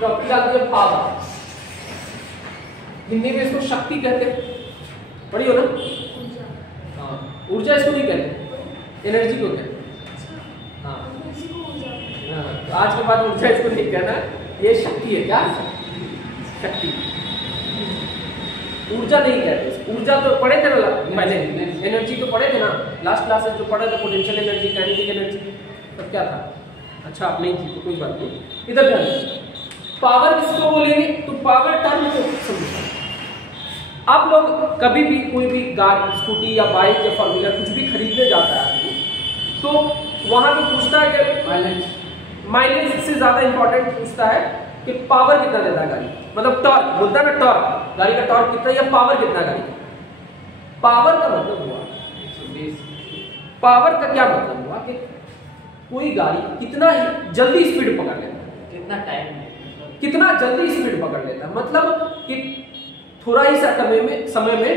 Topic आ गया power, Hindi में इसको शक्ति कहते हैं, पढ़ी हो ना? हाँ, ऊर्जा इसको नहीं कहते, एनर्जी को कहते हैं। हाँ, तो आज के बाद ऊर्जा इसको नहीं कहना, ये शक्ति है। क्या शक्ति? ऊर्जा नहीं कहते। ऊर्जा तो पढ़े थे ना पहले, एनर्जी तो पढ़े थे ना लास्ट क्लास में, जो पढ़े थे पोटेंशियल एनर्जी, काइनेटिक एनर्जी, तब क्या था? अच्छा आप नहीं थी तो कोई बात नहीं। इधर ध्यान, पावर किसको बोलेंगे? तो पावर टर्म को समझो। आप लोग कभी भी कोई भी गाड़ी, स्कूटी या बाइक या फोर व्हीलर कुछ भी खरीदने जाता है तो वहां पे पूछता है कि माइलेज से ज्यादा इंपॉर्टेंट पूछता है कि पावर कितना देता है गाड़ी, मतलब टॉर्क बोलता है ना, टॉर्क, गाड़ी का टॉर्क कितना या पावर कितना गाड़ी का। पावर का मतलब हुआ 120। पावर का क्या मतलब हुआ कि कोई गाड़ी कितना जल्दी स्पीड पकड़ लेता है, कितना टाइम, कितना जल्दी स्पीड पकड़ लेता है, मतलब कि थोड़ा ही समय में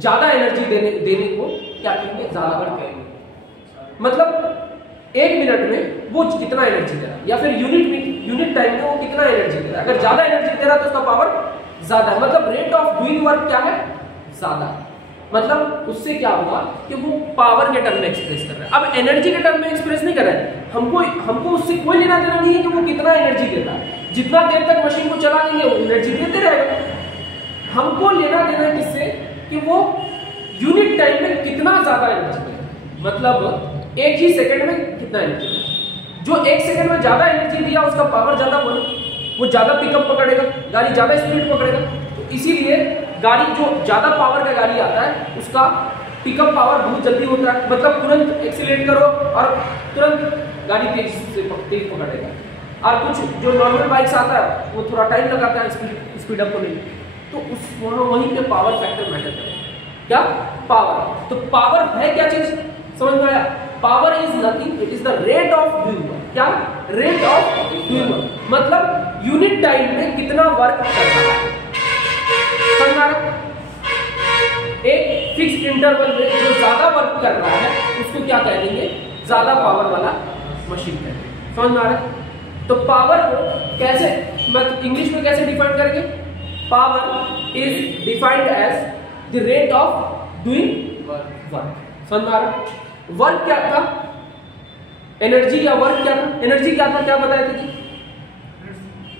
ज्यादा एनर्जी देने को क्या कहेंगे? ज्यादा कहेंगे। मतलब 1 मिनट में वो कितना एनर्जी दे रहा है, या फिर यूनिट टाइम में वो कितना एनर्जी दे रहा है। अगर ज्यादा एनर्जी दे रहा है तो उसका पावर ज्यादा है, मतलब रेट ऑफ डूइंग वर्क क्या है? ज्यादा। मतलब उससे क्या हुआ कि वो पावर के टर्म में एक्सप्रेस कर रहा है। अब एनर्जी के टर्म में एक्सप्रेस नहीं कर रहा है, हमको उससे कोई लेना देना नहीं है कि वो कितना एनर्जी देता है। जितना देर तक मशीन को चला देंगे वो एनर्जी देते रहेगा। हमको लेना देना है किससे? कि वो यूनिट टाइम में कितना ज्यादा एनर्जी देगा, मतलब 1 ही सेकंड में कितना एनर्जी देगा। जो 1 सेकंड में ज्यादा एनर्जी दिया उसका पावर ज्यादा बने, वो ज्यादा पिकअप पकड़ेगा, गाड़ी ज्यादा स्पीड पकड़ेगा। तो इसीलिए गाड़ी जो ज्यादा पावर का गाड़ी आता है उसका पिकअप पावर बहुत जल्दी होता है, मतलब तुरंत एक्सीलरेट करो और तुरंत गाड़ी तेज पकड़ेगा। और कुछ जो नॉर्मल बाइक्स आता है वो थोड़ा टाइम लगाता है स्पीड अप होने में, तो उस वहीं पे पावर फैक्टर मैटर करेगा। क्या? पावर। तो पावर है क्या चीज? समझ में आया? Power is nothing, it is the rate of doing work. क्या? रेट ऑफ डूइंग वर्क, मतलब यूनिट टाइम में कितना वर्क कर रहा है। समझ में आ रहा? एक फिक्स इंटरवल में जो ज्यादा वर्क कर रहा है उसको क्या कह देंगे? ज्यादा पावर वाला मशीन कहेंगे। समझ में आ रहा? तो पावर को कैसे, मैं इंग्लिश में कैसे डिफाइन करेंगे? Power is defined as the rate of doing work. समझ में आ रहा? वर्क क्या था? एनर्जी या वर्क क्या था? एनर्जी क्या था? क्या बताए थे जी?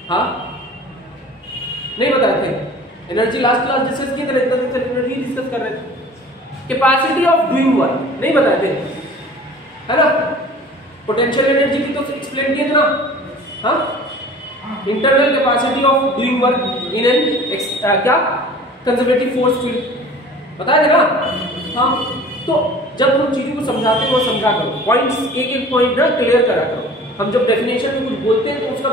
हाँ, नहीं बताए थे। एनर्जी लास्ट क्लास डिस्कस किए थे, एनर्जी डिस्कस कर रहे थे। कैपेसिटी ऑफ डूइंग वर्क नहीं बताए थे, है ना? पोटेंशियल एनर्जी की तो एक्सप्लेन किए थे ना। हाँ, internal capacity of doing work in an क्या कंजर्वेटिव फोर्स फील्ड बताया थे ना। हाँ, तो जब हम चीजों को समझाते हैं वो समझा करो, पॉइंट्स एक पॉइंट ना क्लियर करा करो। हम जब डेफिनेशन में कुछ बोलते हैं तो उसका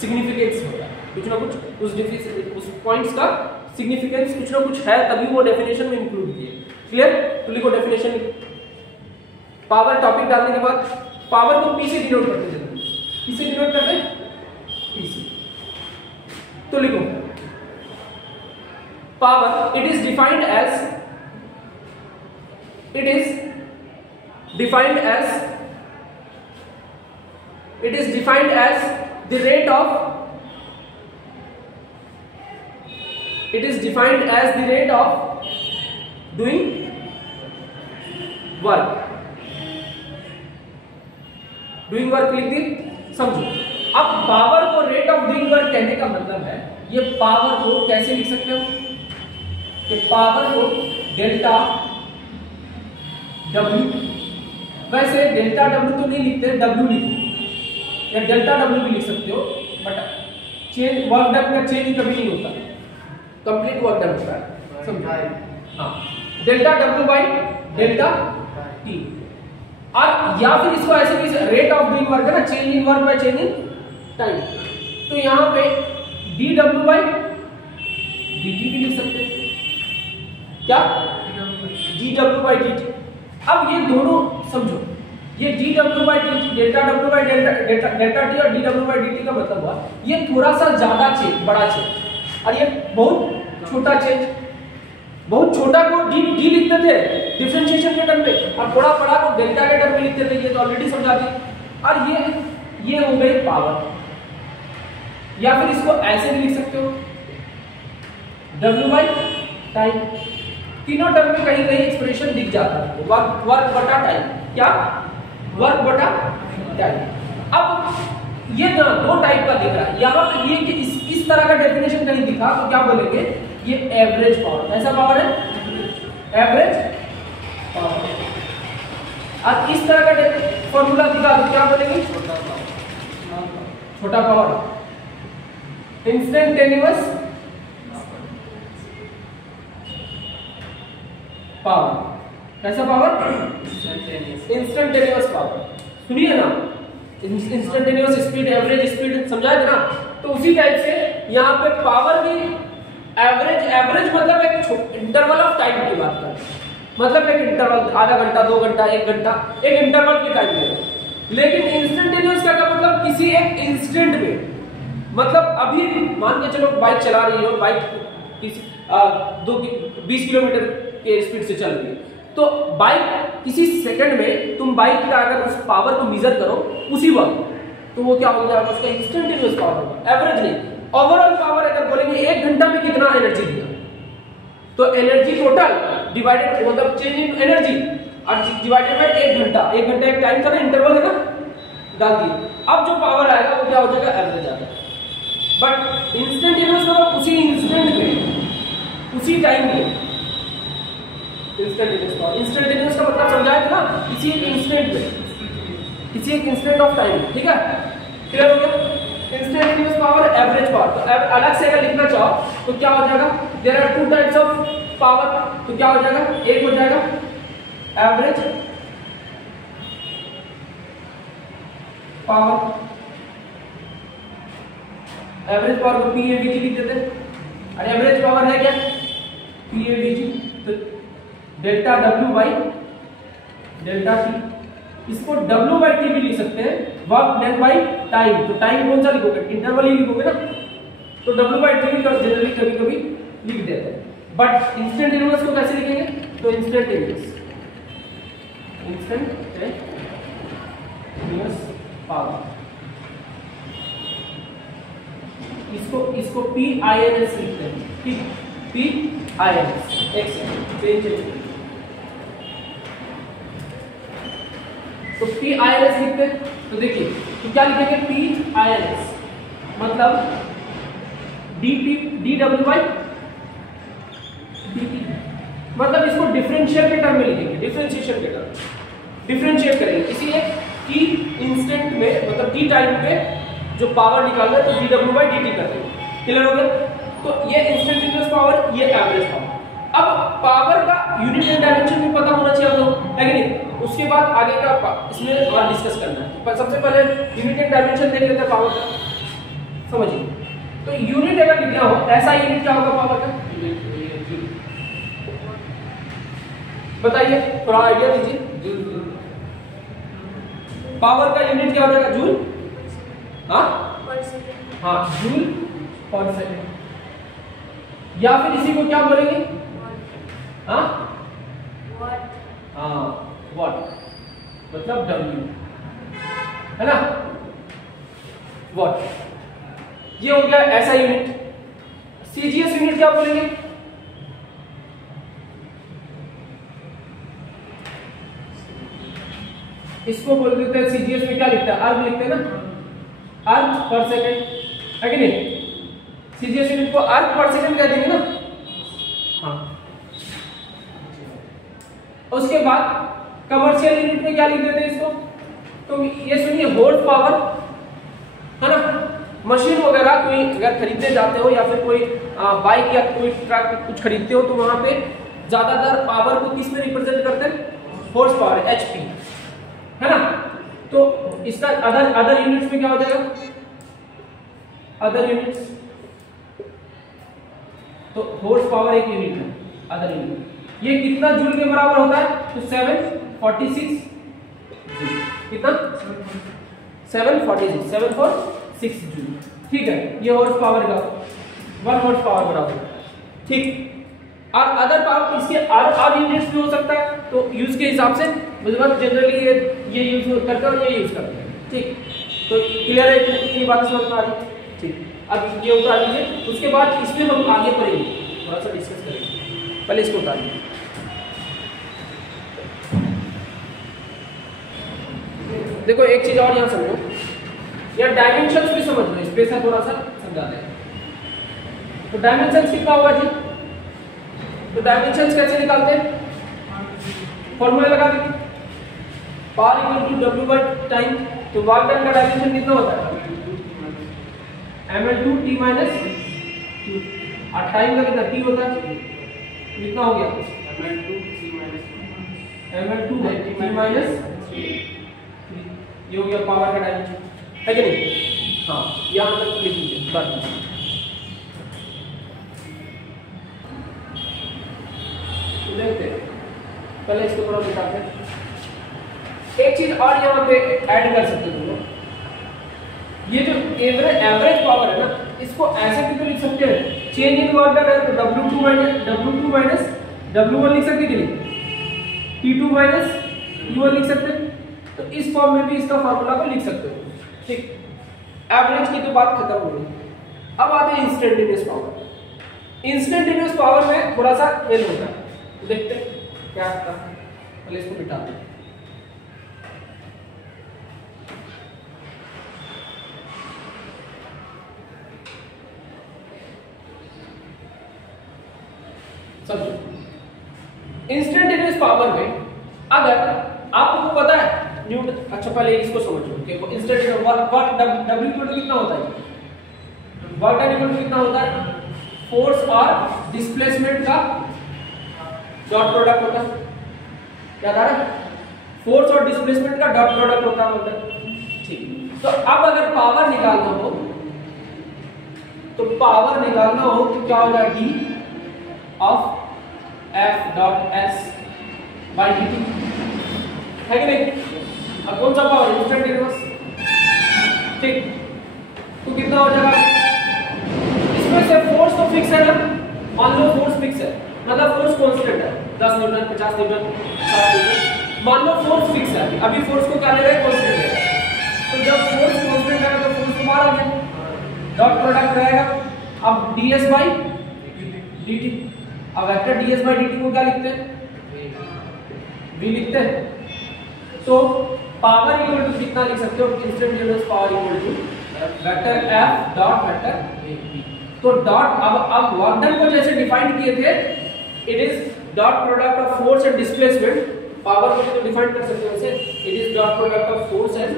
सिग्निफिकेंस होता है, कुछ ना कुछ उस पॉइंट्स का सिग्निफिकेंस कुछ ना कुछ है, तभी वो डेफिनेशन में इंक्लूड किए। क्लियर? तो लिखो डेफिनेशन। पावर टॉपिक डालने के बाद पावर को पी से डिनोट करते हैं, किसे डिनोट करते हैं? पी से। तो लिखो power, it is defined as the rate of doing work लिख दी। समझो, अब पावर को रेट ऑफ डूइंग वर्क कहने का मतलब है, ये पावर को कैसे लिख सकते हो कि पावर को डेल्टा W, वैसे डेल्टा W तो नहीं लिखते, W लिखते, या डेल्टा W भी लिख सकते हो, बट चेंज वर्क डन का चेंज कभी नहीं होता, कंप्लीट वर्क डन होता है। समझो? हाँ, delta W by delta T। और या फिर इसको ऐसे भी रेट ऑफ डूइंग वर्क है ना, change in work by change in time, तो यहां पे dW बाई dt भी लिख सकते हैं। क्या? dW by dt। अब ये दोनों समझो, ये dW by dt, delta W by delta t और dW बाई dt का मतलब हुआ ये थोड़ा सा ज्यादा चेंज, बड़ा चेंज, और ये बहुत छोटा चेंज। बहुत छोटा को d लिखते थे डिफरेंशिएशन के टर्म में, और थोड़ा बड़ा को डेल्टा के टर्म में लिखते थे, ये तो ऑलरेडी समझा दी। और ये हो गई पावर, या फिर इसको ऐसे भी लिख सकते हो W बाई टाइम। तीनों टर्म में कहीं कहीं एक्सप्रेशन दिख जाता है, वर्क बटा टाइम। क्या? वर्क बटा टाइम। अब ये ना दो टाइप का दिख रहा है यहाँ पे, ये कि इस तरह का डेफिनेशन कहीं दिखा तो क्या बोलेंगे, ये एवरेज पावर। ऐसा पावर है एवरेज पावर। और इस तरह का फॉर्मूला दिखा तो क्या बोलेंगे, छोटा पावर। Instantaneous power. कैसा पावर? Instantaneous power. सुनिए ना, इंस्टेंटेनियस स्पीड, एवरेज स्पीड समझाए ना, तो उसी टाइप से यहाँ पे पावर भी एवरेज मतलब एक इंटरवल ऑफ टाइम की बात कर, मतलब एक इंटरवल आधा घंटा, 2 घंटा, 1 घंटा, एक इंटरवल की टाइम ले। लेकिन इंस्टेंटेनियस का मतलब किसी एक इंस्टेंट में, मतलब अभी मान के चलो बाइक चला रही हो, बाइक 20 किलोमीटर के स्पीड से चल रही है, तो बाइक किसी सेकंड में तुम बाइक का अगर उस पावर को मेजर करो उसी वक्त, तो वो क्या हो जाएगा, उसका इंस्टेंटेनियस पावर होगा, एवरेज नहीं। ओवरऑल पावर अगर बोलेंगे 1 घंटा में कितना एनर्जी दिया, तो एनर्जी टोटल डिवाइडेड मतलब चेंज इन एनर्जी और डिवाइडेड बाय 1 घंटा। 1 घंटा एक टाइम का ना, इंटरवल है ना, डाल दिए। अब जो पावर आएगा वो क्या हो जाएगा, एवरेज आ जाएगा। बट इंस्टेंटेनियस मतलब उसी इंस्टेंट में, उसी टाइम में इंस्टेंटेनियस पावर। इंस्टेंटेनियस का मतलब समझाया था ना, किसी एक इंस्टेंट में, किसी एक इंस्टेंट ऑफ टाइम। ठीक है, क्लियर हो गया? Instantaneous power, average power. तो अलग से अगर लिखना चाहो तो क्या हो जाएगा, there are 2 types of power, तो क्या हो जाएगा, एक हो जाएगा एवरेज पावर। एवरेज पावर को PAVG लिख देते हैं। और एवरेज पावर है क्या, PAVG, तो delta W by delta T। इसको W बाई T भी लिख सकते हैं, वर्क डन बाई टाइम। तो टाइम कौन सा लिखोगे, इंटरवल ही लिखोगे ना, तो W बाई T भी जनरली कभी कभी लिख देते हैं। बट इंस्टेंटेनियस को कैसे लिखेंगे, तो इंस्टेंटेनियस पावर, इसको PINS लिखते हैं। ठीक, PINS। एक सेकंड, तो PINS लिखते हैं, तो देखिए तो क्या लिखेंगे, PINS मतलब DW बाई DT, मतलब इसको डिफरेंशियल के टर्म में लिखेंगे, डिफरेंशिएशन के टर्म, डिफरेंशिएट करेंगे। इसीलिए T इंस्टेंट में मतलब T टाइम पे जो पावर निकालना है तो dW बाई dt कर देंगे। क्लियर हो गया? तो ये इंस्टेंटेनियस पावर, ये एवरेज पावर। अब पावर का यूनिट एंड डायमेंशन भी पता होना चाहिए आप लोग, है कि नहीं? उसके बाद आगे का इसमें और डिस्कस करना है। पर सबसे पहले यूनिट एंड डायमेंशन देख लेते हैं पावर का, समझिए। तो यूनिट अगर लिखना हो, ऐसा यूनिट क्या होगा पावर का, बताइए, थोड़ा आइडिया दीजिए। पावर का यूनिट क्या हो जाएगा, जूल, हाँ जूल पर सेकंड। या फिर इसी को क्या बोलेंगे, वाट, मतलब W, है ना, वाट। ये हो गया ऐसा यूनिट। CGS यूनिट क्या बोलेंगे, इसको बोल देते हैं CGS में क्या लिखता है, अर्ग लिखते हैं ना, अर्ग पर सेकंड, है कि नहीं? CGS यूनिट को अर्ग पर सेकंड कह देंगे ना, हाँ। उसके बाद कमर्शियल यूनिट में क्या लिख देते हैं इसको, तो ये सुनिए, हॉर्स पावर, है ना। मशीन वगैरह कोई अगर खरीदने जाते हो या फिर कोई बाइक या कोई ट्रक कुछ खरीदते हो, तो वहां पे ज्यादातर पावर को किस में रिप्रेजेंट करते हैं, हॉर्स पावर, HP, है ना। तो इसका अदर यूनिट्स में क्या हो जाएगा, अदर यूनिट्स, तो हॉर्स पावर एक यूनिट है, अदर यूनिट ये कितना जूल के बराबर होता है, तो 746 जूल। कितना, 746 जूल। ठीक है, ये हॉर्स पावर का 1 हॉर्स पावर बराबर, ठीक। और अदर पावर इसके और यूनिट्स भी हो सकता है, तो यूज के हिसाब से मतलब जनरली ये यूज करते हैं और ये यूज करते हैं, ठीक। तो क्लियर है, इतनी बातें समझ में आ रही, ठीक। अब ये उतार लीजिए, उसके बाद इसमें हम आगे पढ़ेंगे, थोड़ा सा डिस्कस करेंगे, पहले इसको उतार लीजिए। देखो एक चीज और यहाँ समझो, यार डायमेंशंस भी समझ लो, स्पेस है थोड़ा सा समझा दें। तो डायमेंशंस कितना होगा जी? तो डायमेंशंस कैसे निकालते हैं? फॉर्मूला लगा दें, power equal to W by time. तो वर्क डन का डायमेंशन कितना होता है? ml2 t माइनस q, और टाइम का कितना t होता है? कितना हो गया? ml2 t माइनस, ये हो गया पावर का डायमेंशन, है कि नहीं? हाँ, यहाँ तक लिख लीजिए बस। देखते हैं, पहले इसको थोड़ा मिटाते हैं। एक चीज और यहाँ पे ऐड कर सकते हो, ये जो एवरेज पावर है ना, इसको ऐसे भी तो लिख सकते हैं, चेंज इन वर्क डन है तो W2 माइनस W1 लिख सकते कि नहीं, T2 माइनस T1 लिख सकते हैं। तो इस फॉर्म में भी इसका फार्मूला को लिख सकते हो, ठीक। एवरेज की तो बात खत्म हो गई, अब आते हैं इंस्टेंटेनियस पावर। इंस्टेंटेनियस पावर में थोड़ा सा फेल होता है, तो देखते हैं क्या होता है। पहले इसको मिटाते हैं। समझो, इंस्टेंटेनियस पावर में अगर आपको पता है न्यूटन, अच्छा पहले इसको समझो, देखो इंस्टेंटेनियस वर्क W इक्वल कितना होता है? वर्क डन इक्वल कितना होता है? फोर्स और डिस्प्लेसमेंट का डॉट प्रोडक्ट होता है, याद आ रहा है? फोर्स और डिस्प्लेसमेंट का डॉट प्रोडक्ट होता है, ठीक। तो अब अगर पावर निकालना हो, तो पावर निकालना हो तो क्या होगा? D of F dot S by dt, है कि नहीं? अब कौन सा पावर? इंस्टेंटेनियस, ठीक। तो कितना हो जाएगा? इसमें से फोर्स तो फिक्स है ना, मान लो फोर्स फिक्स है, मतलब फोर्स कांस्टेंट है, 10 न्यूटन, 50 न्यूटन, 60 न्यूटन, मान लो फोर्स फिक्स है। अभी फोर्स को क्या ले रहे हैं? कांस्टेंट ले रहे हैं। तो जब फोर्स कांस्टेंट है तो फोर्स तो बाहर आ गया, डॉट प्रोडक्ट रहेगा। अब ds बाई dt, अब वेक्टर ds बाई dt को क्या लिखते हैं? v लिखते हैं। तो पावर इक्वल टू कितना लिख सकते हो? Instantaneous power equal to vector f dot vector v। तो डॉट, अब वर्क डन को जैसे डिफाइन किए थे, it is dot product of force and displacement. Power को तो डिफाइन कर सकते हो ऐसे, it is dot product of force and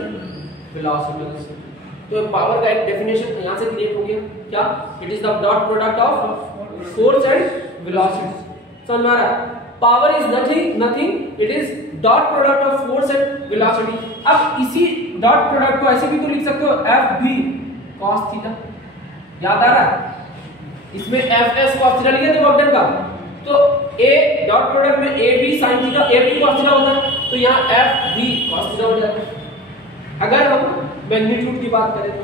velocity. तो पावर का एक डेफिनेशन यहां से क्रिएट हो गया, क्या? It is the dot product of force and velocity. समझ में आ रहा है? Power is nothing, it is dot product of force and velocity. अब इसी डॉट प्रोडक्ट को ऐसे भी तो लिख सकते हो, FV cos थीटा, याद आ रहा है? इसमें FS cos थीटा लिखे थे वर्क डन का, तो A डॉट प्रोडक्ट में AB sin theta, AB cos theta होता है, तो यहाँ FV cos थीटा हो जाता है। अगर हम मैग्नीट्यूड की बात करें तो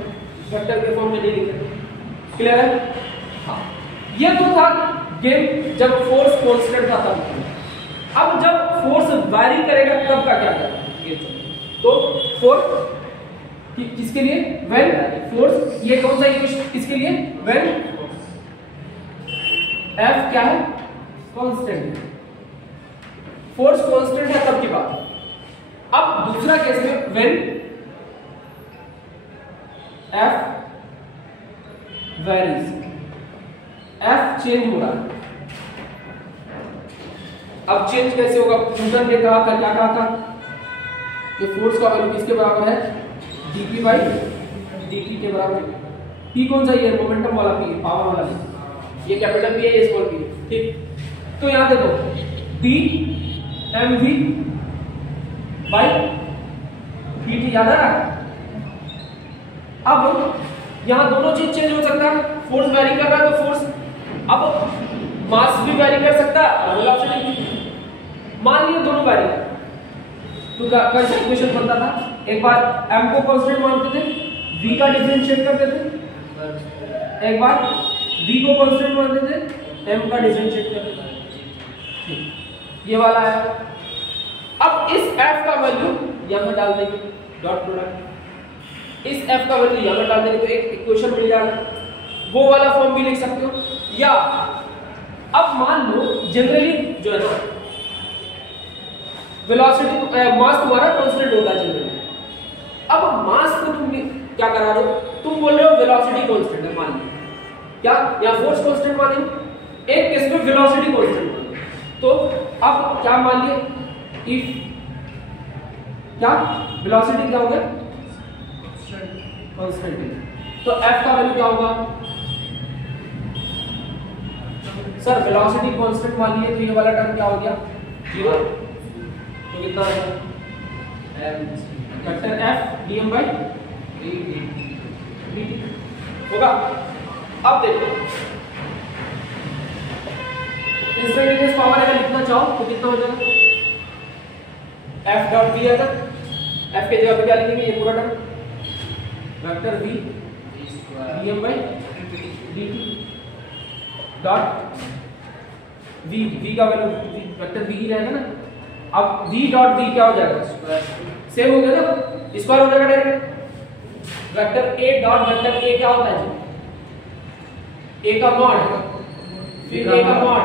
वेक्टर के फॉर्म में नहीं लिखेंगे, क्लियर है? हाँ, ये तो था गेम जब फोर्स कांस्टेंट था तब। अब जब फोर्स वैरी करेगा तब का क्या करेगा? तो फोर्स किसके लिए? व्हेन फोर्स, ये कौन सा इक्वेशन किसके लिए? व्हेन F क्या है? कांस्टेंट, फोर्स कांस्टेंट है तब की बात। अब दूसरा केस में when F varies, F change हो रहा है। अब चेंज कैसे होगा? न्यूटन ने कहा था, क्या कहा था? कि फोर्स का वैल्यू किसके बराबर है? dp बाई dt के बराबर। p कौन सा? ये मोमेंटम वाला p, पावर वाला नहीं, ये कैपिटल P है, ये स्मॉल p है, ठीक। तो यहां देखो d mv बाई dt, याद आ रहा है? अब यहां दोनों चीज चेंज हो सकता है, फोर्स वैरी कर रहा है तो फोर्स, अब मास भी वैरी कर सकता है और वेलोसिटी भी। मान लिया दोनों वैरी, तो कैसे इक्वेशन बनता था? एक बार m को कांस्टेंट मानते थे, v का डिफरेंशिएट करते थे, एक बार v को कांस्टेंट मानते थे, m का डिफरेंशिएट करते थे, ये वाला है। अब इस f का वैल्यू यहां डाल देंगे, डॉट प्रोडक्ट, इस f का वैल्यू यहां डाल देंगे तो एक इक्वेशन मिल जाएगा। वो वाला फॉर्म भी लिख सकते हो। या अब मान लो जनरली जो है ना वेलोसिटी मास तुम्हारा कांस्टेंट होता है जनरली। अब मास को तुम क्या करा रहे हो, तुम बोल रहे हो वेलोसिटी कांस्टेंट है, मान लो क्या या फोर्स कांस्टेंट मान लो, एक केस में वेलोसिटी कांस्टेंट मान लो। तो अब क्या मान लिए, इफ क्या वेलोसिटी क्या हो गया कांस्टेंट, तो f का वैल्यू क्या होगा सर, वेलोसिटी कांस्टेंट मान लिए तो ये वाला टर्म क्या हो गया 0, तो कितना है vector f dm by dt होगा। अब देखो इंस्टेंटेनियस पावर अगर लिखना चाहो तो कितना हो जाएगा f डॉट v, अगर f के जगह पे क्या लिखेंगे ये पूरा term vector v dm by dt dot v का वैल्यू वेक्टर v ही रहेगा ना। अब v डॉट v क्या हो जाएगा, सेम हो गया ना, स्क्वायर हो जाएगा direct. Vector a dot vector a क्या होता है जी, a का मॉड, फिर a का मॉड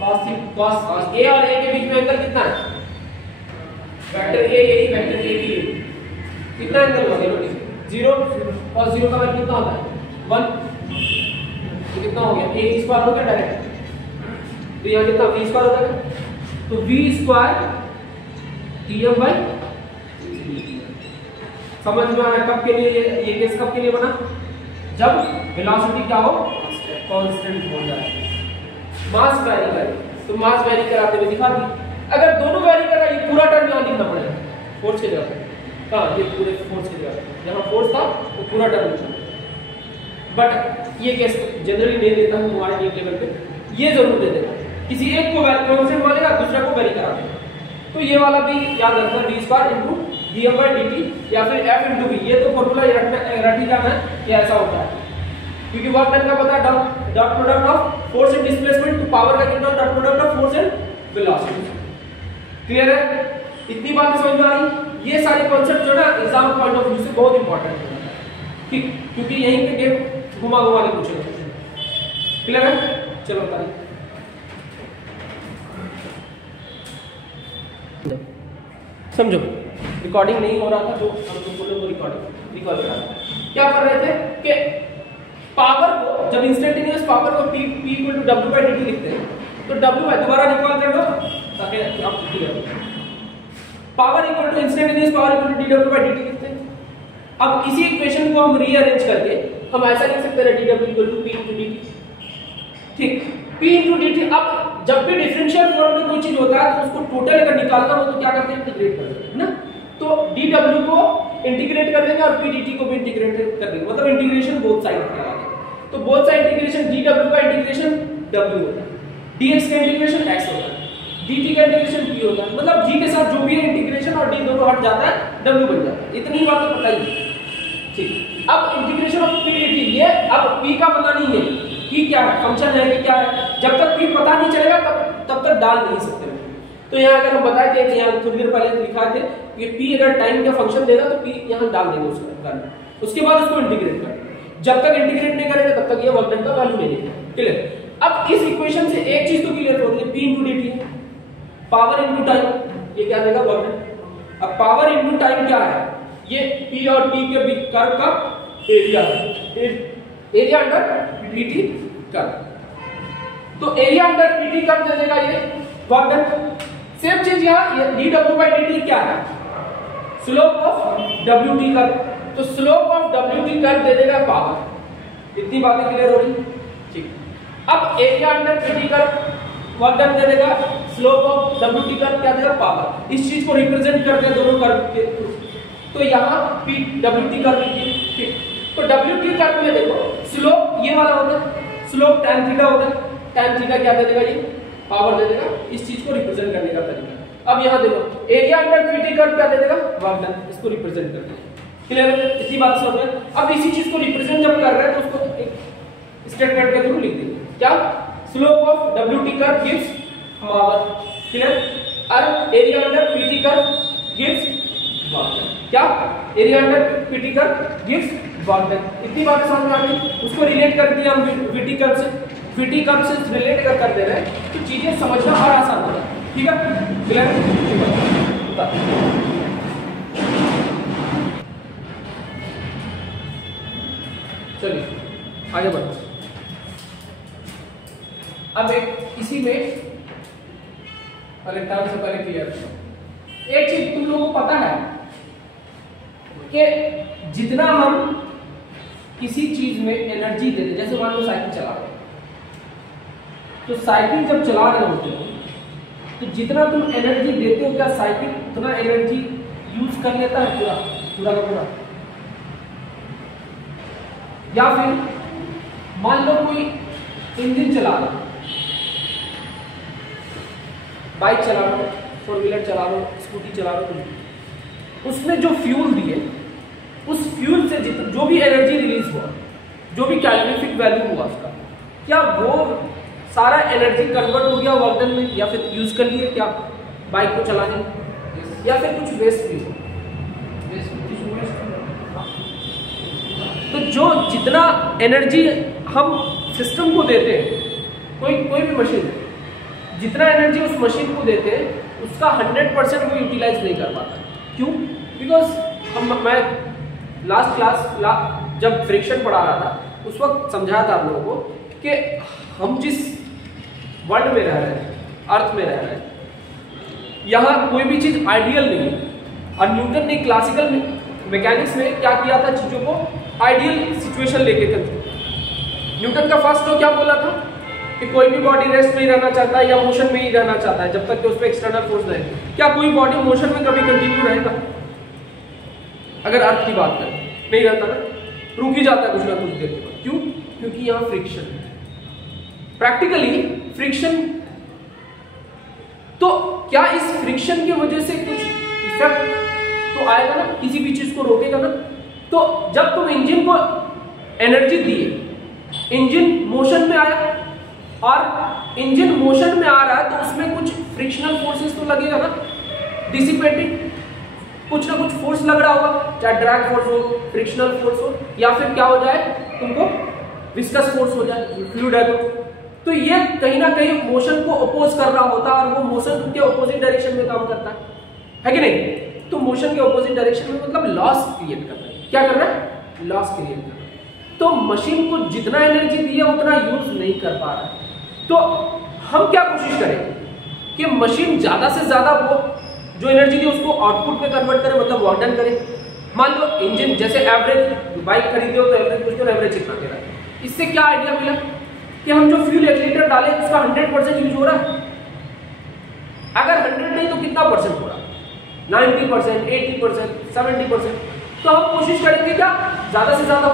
cos a और a के बीच में एंगल कितना है, वेक्टर a यही वेक्टर a भी कितना एंगल होगा 0, और 0 का वैल्यू कितना होता है 1, तो कितना हो गया a स्क्वायर हो गया डायरेक्ट, तो यहाँ कितना v स्क्वायर हो जाएगा, तो v स्क्वायर dm by समझ में आया कब के लिए ये केस कब के लिए बना, जब वेलोसिटी क्या हो कांस्टेंट हो जाए, मास वैरी करे, तो मास वैरी कराते हुए दिखा दी। अगर दोनों वैरी कर रहा है ये पूरा टर्म यहाँ लिखना पड़ेगा फोर्स के जगह पे, हाँ ये पूरे फोर्स के जगह पे, जहाँ फोर्स था वो पूरा टर्म लिखना, बट ये केस जनरली नहीं देता हूँ तुम्हारे नीट लेवल पे, ये जरूर दे देगा, किसी एक को कांस्टेंट मानेगा दूसरा को वेरी करा देगा। तो ये वाला भी याद रखना v square into dm by dt या फिर f इनटू v, ये तो फॉर्मूला रट ही जाना है कि ऐसा होता है, क्योंकि वर्क डन का पता है dot product of force and displacement, तो पावर का कितना dot product of force and velocity. Clear है, इतनी बातें समझ में आ रही। ये सारे कॉन्सेप्ट जो ना एग्जाम पॉइंट ऑफ व्यू से बहुत इंपॉर्टेंट है, ठीक, क्योंकि यहीं पे गेम घुमा घुमा के पूछेगा। क्लियर है, चलो बताइए समझो, रिकॉर्डिंग नहीं हो रहा था तो हम तुमको वो रिकॉर्डिंग रिकॉर्ड करा क्या कर रहे थे कि पावर को जब इंस्टेंटेनियस पावर को p equal to w by dt लिखते हैं, तो w by दोबारा रिकॉल कर लो ताकि आप क्लियर हो, power equal to instantaneous power equal to dw by dt लिखते हैं। अब इसी इक्वेशन को हम रीअरेंज करके हम ऐसा लिख सकते हैं dw equal to p into dt, ठीक, p into dt। अब जब भी डिफरेंशियल फॉर्म में कोई चीज होता है तो उसको टोटल अगर निकालना हो तो क्या करते हैं इंटीग्रेट कर देते हैं ना, तो dw को इंटीग्रेट कर देंगे और p dt को भी इंटीग्रेट कर देंगे, मतलब इंटीग्रेशन बोथ साइड करा देंगे, तो बोथ साइड इंटीग्रेशन dw का इंटीग्रेशन w होता है, dx का इंटीग्रेशन x होता है, dt का इंटीग्रेशन p होता है, मतलब g के साथ जो भी है इंटीग्रेशन और d दोनों हट जाता है w बन जाता है। इतनी बात तो पता ही, ठीक। अब इंटीग्रेशन ऑफ p dt, ये अब p का पता नहीं है p क्या है, फंक्शन है कि क्या है, जब तक p पता नहीं चलेगा तब तक डाल नहीं सकते। तो यहाँ अगर हम बताए थे कि यहाँ थोड़ी देर पहले लिखा थे कि p अगर टाइम का फंक्शन देगा तो p यहाँ डाल देंगे उसके बाद उसको इंटीग्रेट कर, जब तक इंटीग्रेट नहीं करेंगे तब तक ये वर्क डन का वैल्यू नहीं देगा। क्लियर। अब इस इक्वेशन से एक चीज तो क्लियर हो रही है, p into dt है, पावर इनटू टाइम, ये क्या देगा वर्क डन। अब पावर इनटू टाइम क्या है, ये p और t के बीच कर्व का एरिया है, एरिया अंडर pt कर्व, तो एरिया अंडर pt कर्व दे देगा ये वर्क डन। सेम चीज यहाँ dw by dt क्या है, स्लोप ऑफ wt कर्व, तो स्लोप ऑफ wt कर्व दे देगा पावर। इतनी बातें क्लियर हो रही, ठीक। अब area under pt curve work done they देगा, स्लोप ऑफ wt कर्व क्या देगा पावर। इस चीज को रिप्रेजेंट करते हैं दोनों कर्व के थ्रू, तो यहाँ p wt कर्व लिखिए, ठीक। तो wt कर्व में देखो स्लोप ये वाला होता है, स्लोप tan थीटा होता है, tan थीटा क्या दे देगा ये पावर दे देगा, इस चीज को रिप्रेजेंट करने का तरीका। अब यहाँ देखो एरिया अंडर pt कर्व क्या दे देगा वर्क डन, इसको रिप्रेजेंट कर देगा। क्लियर है, इसी बात समझ में। अब इसी चीज को रिप्रेजेंट जब कर रहे हैं तो उसको एक स्टेटमेंट के थ्रू लिख देंगे, क्या slope of wt curve gives power. Clear. और area under pt curve gives work done, क्या area under pt curve gives work done. इतनी बातें समझ में आ गई। उसको रिलेट कर दिया हम VT कर्व से, VT कर्व से रिलेट कर दे रहे हैं तो चीजें समझना और आसान हो जाए। ठीक है, क्लियर? चलिए आगे बढ़ो। अब एक इसी में अरे टर्म से पहले क्लियर, एक चीज तुम लोगों को पता है कि जितना हम किसी चीज में एनर्जी देते, जैसे मान लो साइकिल चला रहे हो, तो साइकिल जब चला रहे होते हो तो जितना तुम एनर्जी देते हो, क्या साइकिल उतना एनर्जी यूज कर लेता है पूरा पूरा का पूरा? या फिर मान लो कोई इंजन चला रहा, बाइक चला रहा हो, 4 व्हीलर चला रहा हो, स्कूटी चला रहा हो, उसमें जो फ्यूल दिए, उस फ्यूल से जो भी एनर्जी रिलीज हुआ, जो भी कैलोरीफिक वैल्यू हुआ उसका, क्या वो सारा एनर्जी कन्वर्ट हो गया वर्क डन में, या फिर यूज कर लिए क्या बाइक को चलाने में, या फिर कुछ वेस्ट भी हो? तो जो जितना एनर्जी हम सिस्टम को देते हैं, कोई भी मशीन, जितना एनर्जी उस मशीन को देते हैं उसका 100% वो यूटिलाइज नहीं कर पाता। क्यों? बिकॉज मैं लास्ट क्लास जब फ्रिक्शन पढ़ा रहा था उस वक्त समझाया था आप लोगों को कि हम जिस वर्ल्ड में रह रहे हैं, अर्थ में रह रहे हैं, यहाँ कोई भी चीज आइडियल नहीं है। और न्यूटन ने क्लासिकल मैकेनिक्स में क्या किया था, चीजों को आइडियल सिचुएशन लेके कर। न्यूटन का फर्स्ट लॉ क्या बोला था कि कोई भी बॉडी रेस्ट में ही रहना चाहता है या मोशन में ही रहना चाहता है जब तक कि उसमें एक्सटर्नल फोर्स रहे। क्या कोई बॉडी मोशन में कभी कंटिन्यू रहेगा? अगर अर्थ की बात करें नहीं रहता ना, रुक ही जाता है कुछ ना कुछ देर के बाद। क्यों? क्योंकि यहाँ फ्रिक्शन है, प्रैक्टिकली फ्रिक्शन। तो क्या इस फ्रिक्शन की वजह से कुछ इफेक्ट तो आएगा ना, किसी भी चीज को रोकेगा ना? तो जब तुम इंजन को एनर्जी दिए, इंजन मोशन में आया, और इंजन मोशन में आ रहा है तो उसमें कुछ फ्रिक्शनल फोर्सेस तो लगेगा ना, डिसिपेटिंग कुछ ना कुछ फोर्स लग रहा होगा, चाहे ड्रैग फोर्स हो, फ्रिक्शनल फोर्स हो, या फिर क्या हो जाए तुमको विस्कस फोर्स हो जाए, फ्लूइड है तो ये कहीं ना कहीं मोशन को अपोज कर रहा होता है, और वो मोशन के ऑपोजिट डायरेक्शन में काम करता है कि नहीं? तो मोशन के ऑपोजिट डायरेक्शन में मतलब लॉस क्रिएट कर रहा है। क्या कर रहा है? लॉस क्रिएट कर रहा है। तो मशीन को जितना एनर्जी दी है उतना यूज नहीं कर पा रहा है। तो हम क्या कोशिश करें कि मशीन ज्यादा से ज्यादा वो जो एनर्जी दी उसको आउटपुट में कन्वर्ट करे, मतलब वर्क डन करे। मान लो इंजन, जैसे एवरेज बाइक खरीदे हो तो एवरेज पूछते हो, एवरेज कितना दे रहा है। इससे क्या आइडिया मिला कि हम जो फ्यूल 1 लीटर डाले उसका 100% यूज हो रहा है। अगर 100 नहीं तो कितना परसेंट हो रहा है? 90%, 80%, 70%। तो हम कोशिश करेंगे क्या ज्यादा से ज्यादा।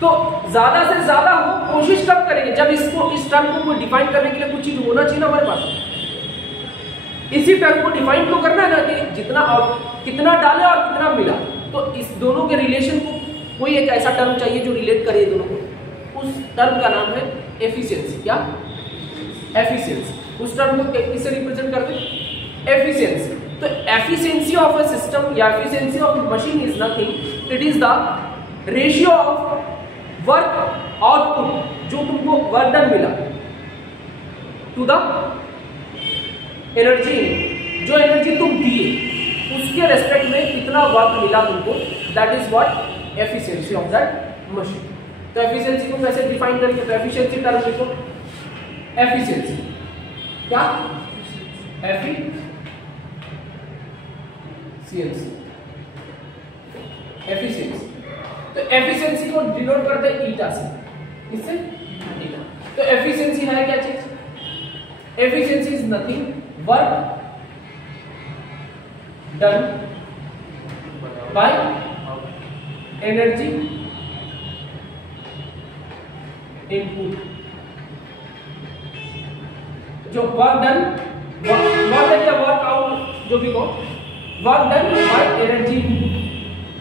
तो ज्यादा से ज्यादा हो कोशिश कब करेंगे? जब इसको, इस टर्म को डिफाइन करने के लिए कुछ चीज होना चाहिए ना हमारे पास। इसी टर्म को डिफाइन तो करना है ना कि जितना और कितना डाले और कितना मिला। तो इस दोनों के रिलेशन को कोई एक ऐसा टर्म चाहिए जो रिलेट करे दोनों को। उस टर्म का नाम है एफिशिएंसी। क्या? एफिशिएंसी। उस टर्म को किससे रिप्रेजेंट करते हैं? एफिशिएंसी। तो एफिशिएंसी ऑफ अ सिस्टम या efficiency of machine is nothing, it is the ratio of work output, जो तुमको वर्क डन मिला, टू द एनर्जी, जो एनर्जी तुम दिए उसके रेस्पेक्ट में कितना वर्क मिला तुमको, that is what efficiency of that machine. तो एफिशिएंसी को कैसे डिफाइन करेंगे? तो एफिशिएंसी टर्म लिखो, एफिशिएंसी क्या? एफिशिएंसी। तो एफिशिएंसी को डिनोट करते हैं ईटा से, इससे ईटा। तो एफिशिएंसी है क्या चीज? Efficiency is nothing work done by energy input. जो वर्क डन, वर्क या वर्क आउट जो भी हो, work done by energy input,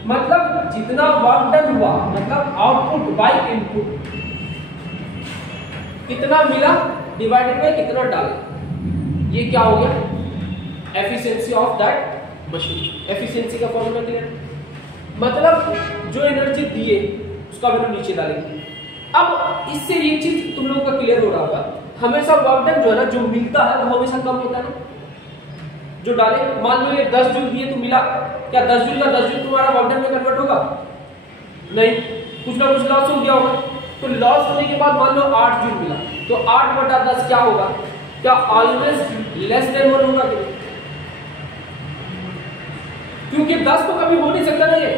मतलब जितना वर्क डन हुआ मतलब आउटपुट बाय इनपुट, कितना मिला डिवाइडेड बाय कितना डाला, ये क्या हो गया? Efficiency of that machine. Efficiency का फॉर्मूला क्लियर? मतलब जो एनर्जी दिए उसका वैल्यू नीचे डालेंगे। अब इससे एक चीज तुम लोगों का क्लियर हो रहा होगा, हमेशा वर्क डन जो है ना, जो मिलता है वो हमेशा कम होता है ना। जो डाले, मान लो ये 10 जूल दिए तो मिला, क्या 10 जूल का 10 जूल तुम्हारा वर्क डन में कन्वर्ट होगा? नहीं, कुछ ना कुछ लॉस हो गया होगा। तो लॉस होने के बाद मान लो 8 जूल मिला, तो 8/10 क्या होगा? क्या ऑलवेज लेस देन 1 होगा? क्योंकि 10 तो कभी हो नहीं सकता ना, ये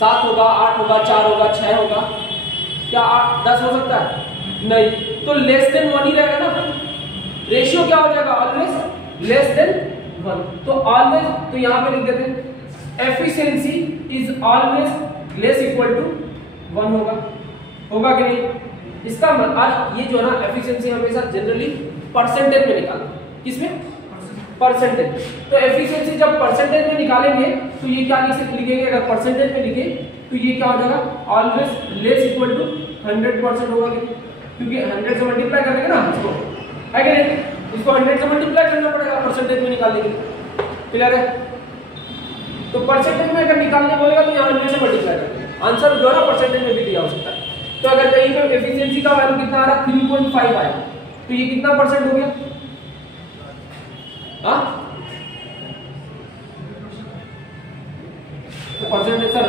7 होगा, 8 होगा, 4 होगा, 6 होगा, क्या 10 हो सकता है? नहीं, तो लेस देन 1 ही रहेगा ना। रेशियो क्या हो जाएगा? Always less than 1। तो ऑलवेज, तो यहां पे लिख देते हैं efficiency is always less equal to 1 होगा कि नहीं? इसका मतलब ये जो है ना, एफिशिएंसी हमेशा जनरली परसेंटेज में निकालना। किसमें? परसेंटेज। तो एफिशिएंसी जब परसेंटेज में निकालेंगे तो ये क्या लिखेंगे? अगर परसेंटेज में लिखे तो ये क्या हो जाएगा? ऑलवेज लेस इक्वल टू 100% होगा, क्योंकि 100 से मल्टीप्लाई कर देंगे ना इसको, है कि नहीं? इसको 100 से मल्टीप्लाई करना पड़ेगा परसेंटेज में निकालने के लिए। क्लियर है? तो परसेंटेज में अगर निकालने बोलेगा तो यहाँ 100 से मल्टीप्लाई कर देंगे। आंसर जो है ना परसेंटेज में भी दिया हो सकता है। तो अगर कहीं पे एफिशिएंसी का वैल्यू कितना आ रहा है? 3.5 आया, तो ये कितना परसेंट हो गया? परसेंटेज सर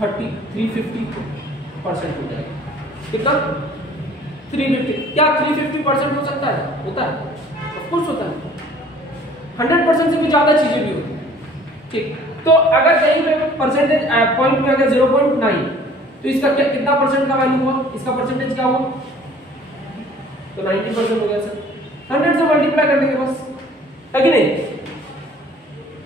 350% हो जाएगा। कितना? 350। क्या 350% हो सकता है? होता है, ऑफ कोर्स होता है। 100% से भी ज्यादा चीजें भी होती है। ठीक, तो अगर कहीं पे परसेंटेज पॉइंट में अगर 0.9, तो इसका कितना परसेंट का वैल्यू हुआ? इसका परसेंटेज क्या हुआ? तो 90% हो गया सर। 100 से मल्टीप्लाई कर देंगे बस, है कि नहीं?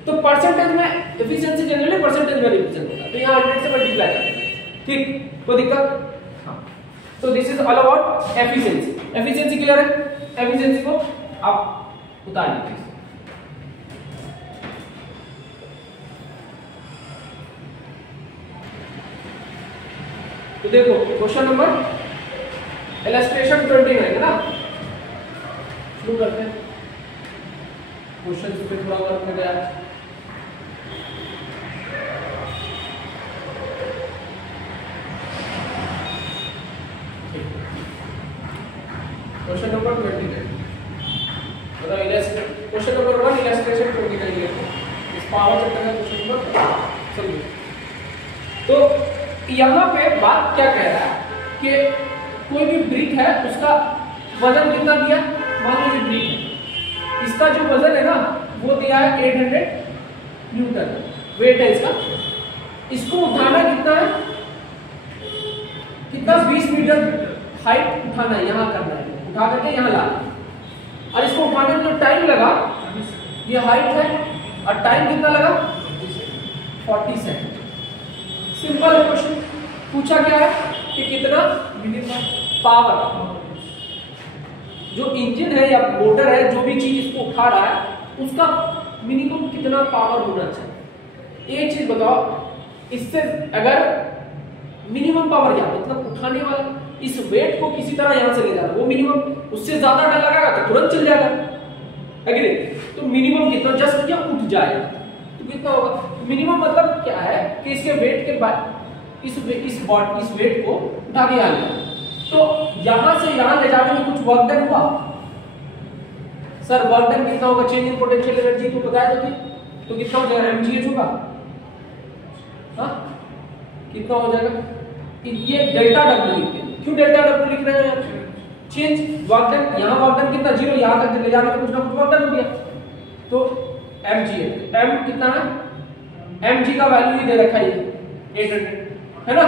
तो परसेंटेज में एफिशिएंसी जनरली परसेंटेज में रिप्रेजेंट होता है, तो यहाँ 100 से मल्टीप्लाई कर देंगे। ठीक, कोई दिक्कत? हाँ, तो this is all about efficiency. Efficiency clear है? एफिशिएंसी को आप उतार लीजिए। तो देखो क्वेश्चन नंबर इलस्ट्रेशन 29 है ना, शुरू करते हैं। क्वेश्चन पे थोड़ा वर्क कर गया है। क्वेश्चन नंबर 29 मतलब क्वेश्चन नंबर 1 इलस्ट्रेशन 29 इस पावर चैप्टर का क्वेश्चन नंबर समझो। तो यहाँ पे बात क्या कह रहा है कि कोई भी ब्रिक है उसका वजन कितना दिया? मान लो ये ब्रिक है, इसका जो वजन है ना वो दिया है 800 न्यूटन वेट है इसका। इसको उठाना कितना है? कितना? 20 मीटर हाइट उठाना है, यहाँ करना है, उठा करके यहाँ लाना। और इसको उठाने में जो टाइम लगा, ये हाइट है और टाइम कितना लगा? 40 सेकंड। सिंपल क्वेश्चन पूछा क्या है कि कितना मिनिमम पावर, जो इंजन है या मोटर है, जो भी चीज इसको उठा रहा है उसका मिनिमम कितना पावर होना चाहिए। एक चीज बताओ, इससे अगर मिनिमम पावर क्या मतलब उठाने वाला इस वेट को किसी तरह यहां से ले जाना, वो मिनिमम, उससे ज्यादा डर लगाएगा तो तुरंत चल जाएगा, है कि नहीं? तो मिनिमम कितना? जस्ट क्या उठ जाएगा तो कितना होगा? मिनिमम मतलब क्या है कि इसके वेट के बाद इस वेट को उठा के आना, तो यहां से यहां ले जाने में कुछ वर्क डन हुआ। सर वर्क डन कितना होगा? चेंज इन पोटेंशियल एनर्जी तो बताया तो कितना हो जाएगा? mgh होगा। हाँ, कितना हो जाएगा? ये डेल्टा डब्ल्यू लिखते हैं। क्यों डेल्टा डब्ल्यू लिख रहे हैं? चेंज वर्क डन, यहाँ वर्क डन कितना? 0, यहां तक ले जाने में कुछ ना कुछ वर्क डन हो गया, तो mgh। m कितना है? mg का वैल्यू ही दे रखा है 800, है ना?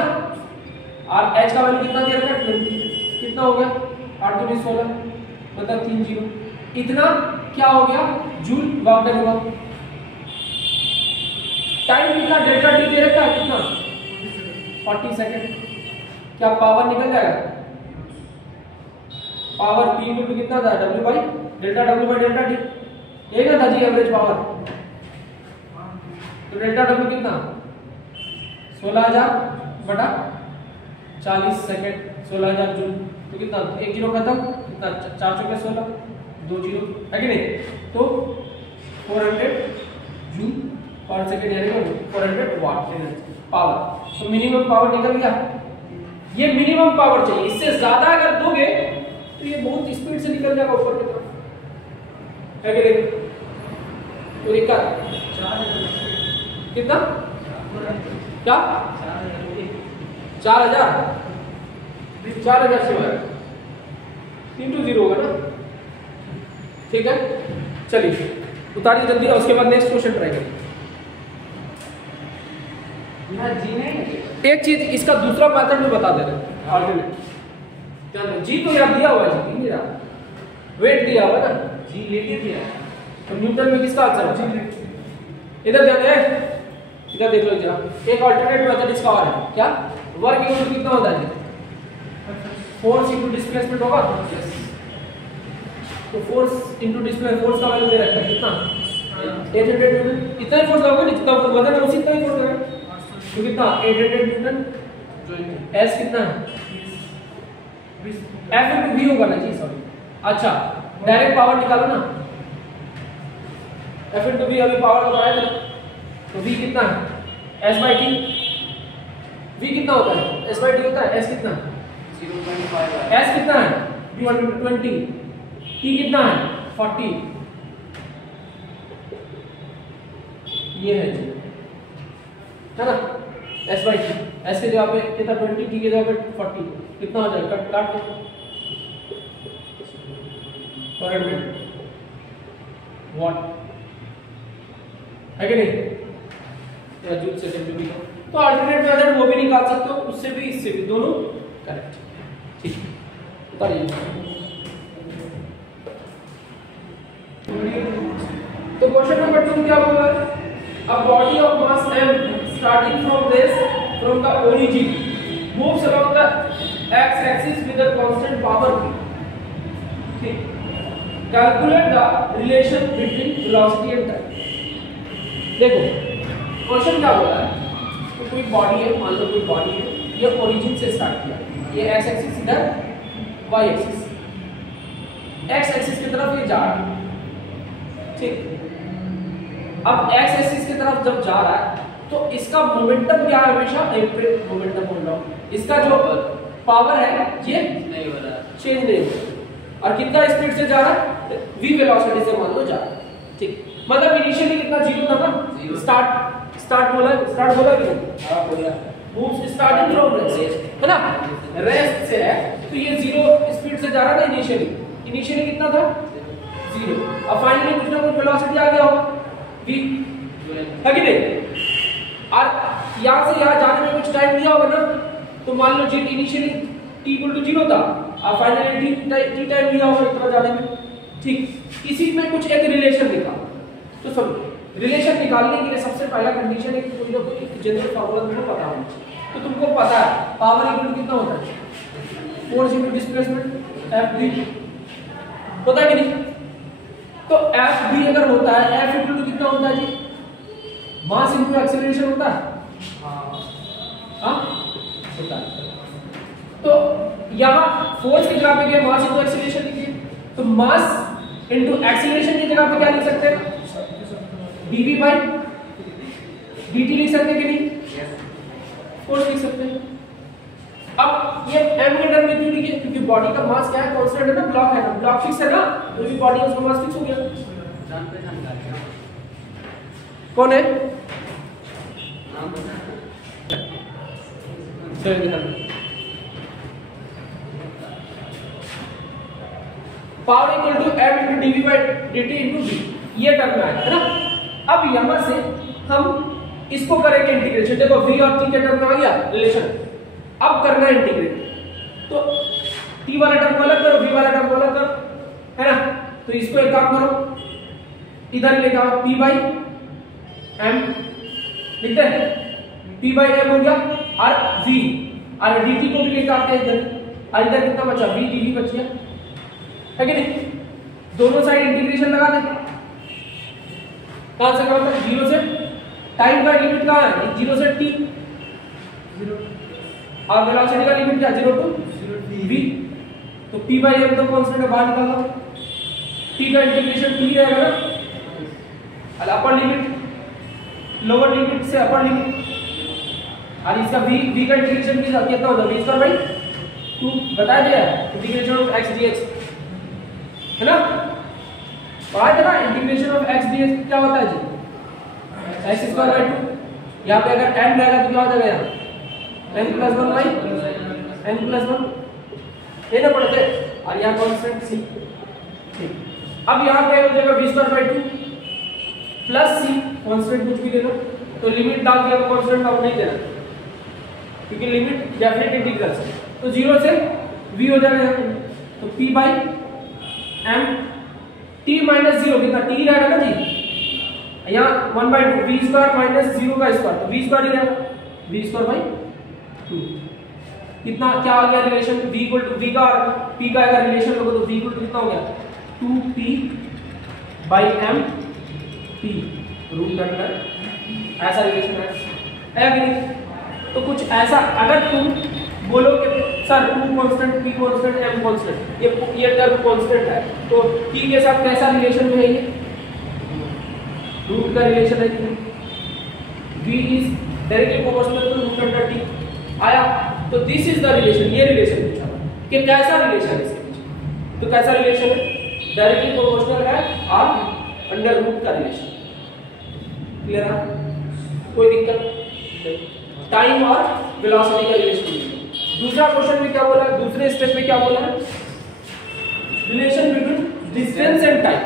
और h का वैल्यू कितना दे रखा है? 20। कितना हो गया? 8 दूनी 16 मतलब 3 जीरो। इतना क्या हो गया? जूल वर्क डन हुआ। टाइम कितना? डेल्टा टी दे रखा है कितना? 40 सेकंड। क्या पावर निकल जाएगा? पावर p इक्वल टू कितना था? w बाई डेल्टा टी, यही ना था जी एवरेज पावर। तो डेल्टा w कितना? 16,000 बटा 40 सेकंड, 16,000 जूल। तो कितना? एक जीरो खत्म, कितना? 4 चौके 16, 2 जीरो, है कि नहीं? तो 400 जूल पर सेकंड यानी कि 400 वाट पावर। तो मिनिमम पावर निकल गया। ये मिनिमम पावर चाहिए, इससे ज्यादा अगर दोगे तो ये बहुत स्पीड से निकल जाएगा ऊपर की तरफ, है कि नहीं? तो दिक्कत कितना क्या 4000 से इंटू 0 होगा ना। ठीक है, चलिए उतारिए जल्दी और उसके बाद नेक्स्ट क्वेश्चन ट्राई करिए। एक चीज इसका दूसरा पैटर्न भी बता दे रहे हैं ऑल्टरनेट। चलो जी तो यार दिया हुआ है, जी नहीं रहा, वेट दिया हुआ ना, जी लेके दिया तो न्यूटन में किसका आंसर है? इधर ध्यान दे, इधर देख लो जरा। एक ऑल्टरनेट मेथड इसका और है क्या, वर्क इक्वल कितना होता है? फोर्स इनटू डिस्प्लेसमेंट होगा। यस, तो फोर्स इनटू डिस्प्लेसमेंट, फोर्स का वैल्यू दे रखा है कितना 800 न्यूटन। इतना ही फोर्स लगेगा, जितना वजन है उसी इतना ही फोर्स लगेगा। तो कितना 800 न्यूटन। एस कितना है? एफ इनटू वी होगा ना जी, सॉरी। अच्छा डायरेक्ट पावर निकालो ना, एफ इनटू वी अभी पावर लगाया था, तो वी कितना है? S by T. वी कितना होता है? एस बाई टी होता है। एस कितना है? 0.5। एस कितना है? 20। टी कितना है? 40। ये है जी, है ना, एस बाई टी। एस के जगह पे कितना 20, टी के जगह पे 40, कितना हो जाएगा? कट काट दो पर मिनट वाट, है कि नहीं? या जूल सेकंड भी। तो अल्टरनेट मेथड वो भी निकाल सकते हो, उससे भी इससे भी, दोनों करेक्ट। ठीक, उतारिए। तो क्वेश्चन नंबर 2 क्या बोल रहा है? A body of mass m starting from the origin moves along the x-axis with a constant power v. ठीक, calculate the relation between velocity and time. देखो क्वेश्चन क्या बोला है, तो कोई बॉडी है, मान लो कोई बॉडी है, ये ओरिजिन से स्टार्ट किया, ये एक्स एक्सिस इधर, वाई एक्सिस, एक्स एक्सिस की तरफ ये जा रहा है। ठीक, अब एक्स एक्सिस की तरफ जब जा रहा है तो इसका मोमेंटम क्या है? हमेशा मोमेंटम बोल रहा हूं, इसका जो पावर है ये नहीं हो रहा, चेंज नहीं हो रहा। और कितना स्पीड से जा रहा है? v वेलोसिटी से मान लो जा रहा है। ठीक, मतलब इनिशियली कितना 0 था ना, स्टार्ट बोला कि नहीं? हां बोला, मूव्स स्टार्टिंग फ्रॉम रेस्ट, है ना, रेस्ट से है, तो ये 0 स्पीड से जा रहा है ना इनिशियली कितना था? 0। अब फाइनली कुछ ना कुछ वेलोसिटी आ गया होगा v, है कि नहीं? और यहां से यहां जाने में कुछ टाइम दिया होगा ना, तो मान लो जी इनिशियली t इक्वल टू 0 था और फाइनली t टाइम दिया होगा इतना जाने में। ठीक, इसी में कुछ एक रिलेशन निकालो। तो सुनो, रिलेशन निकालने के लिए सबसे पहला कंडीशन है कि कोई ना कोई एक जनरल फार्मूला तुमको पता होना चाहिए। तो तुमको पता है पावर इक्वल टू कितना होता है? Force into displacement F V, होता है कि नहीं? तो एफ वी अगर होता है, एफ इक्वल टू कितना होता है जी? मास इनटू एक्सेलरेशन होता है। हाँ होता है। तो यहां फोर्स की जगह पे क्या मास इनटू एक्सेलरेशन लिखिए, तो मास इनटू एक्सेलरेशन की जगह पे क्या लिख सकते हैं? dv बाय dt लिख सकते हैं कि नहीं? फोर्स लिख सकते हैं। अब ये m के टर्म में क्यों लिखे? क्योंकि बॉडी का मास क्या है? कांस्टेंट है ना, ब्लॉक है ना, ब्लॉक फिक्स है ना, तो भी बॉडी उसका मास फिक्स हो गया। जान पहचान कौन है? नाम बता। चलिए ध्यान, power equal to m into dv by dt into v, ये टर्म में आया है ना। अब यहां से हम इसको करेंगे इंटीग्रेशन। देखो v और t के टर्म में आ गया रिलेशन, अब करना है इंटीग्रेट। तो t वाला टर्म को अलग करो, v वाला टर्म को अलग करो, है ना। तो इसको एक काम करो, इधर लेके आओ, p बाई m लिखते हैं, p बाई m हो गया, और v और dt को भी लेके आते हैं इधर, और इधर कितना बचा? v dv बच गया, है कि नहीं? दोनों साइड इंटीग्रेशन लगा दें। कहां से कहां तक? 0 से, टाइम का लिमिट कहां है? 0 से t, 0, और वेलोसिटी का लिमिट क्या? 0 टू v। तो p बाई m तो कांस्टेंट है, बाहर निकाल लो, t का इंटीग्रेशन t रहेगा ना, और अपर लिमिट लोअर लिमिट से अपर लिमिट, और इसका v का इंटीग्रेशन कितना होता है, v स्क्वायर बाई 2 बता दिया इंटीग्रेशन ऑफ x dx, है ना। पढ़ा था ना इंटीग्रेशन ऑफ x dx क्या होता है जी, x स्क्वायर बाई 2। यहाँ पे अगर n रहेगा तो क्या हो जाएगा, यहाँ n plus 1 by n plus 1 ये ना पढ़ते, और यहाँ कांस्टेंट c। अब यहाँ पे हो जाएगा v square by 2 plus c, constant कुछ भी ले लो, तो लिमिट डाल दिया तो कांस्टेंट अब नहीं देना, क्योंकि लिमिट डेफिनेट इंटीग्रल से, तो 0 से v हो जाएगा यहाँ पे, तो p by m t minus 0 कितना t रहेगा ना जी, यहाँ 1/2 v स्क्वायर माइनस 0 का स्क्वायर, तो v स्क्वायर ही रहेगा, v स्क्वायर बाई 2 कितना क्या आ गया relation, v equal to v का p का अगर रिलेशन लोगे तो v इक्वल टू कितना हो गया 2p by m p root under, ऐसा रिलेशन है कि नहीं। तो कुछ ऐसा अगर तुम बोलो कि sir 2 constant p constant m constant, ये टर्म कांस्टेंट है, तो p के साथ कैसा रिलेशन में है, ये रूट का रिलेशन है कि v is directly proportional to root under t आया, तो दिस इज द रिलेशन, ये रिलेशन पूछा कि कैसा रिलेशन है इसके बीच, तो कैसा रिलेशन है, डायरेक्टली प्रोपोर्शनल है और अंडर रूट का रिलेशन, क्लियर है, कोई दिक्कत नहीं, टाइम और वेलोसिटी का रिलेशन। दूसरा क्वेश्चन में क्या बोला है, दूसरे स्टेप में क्या बोला है, relation between distance and time,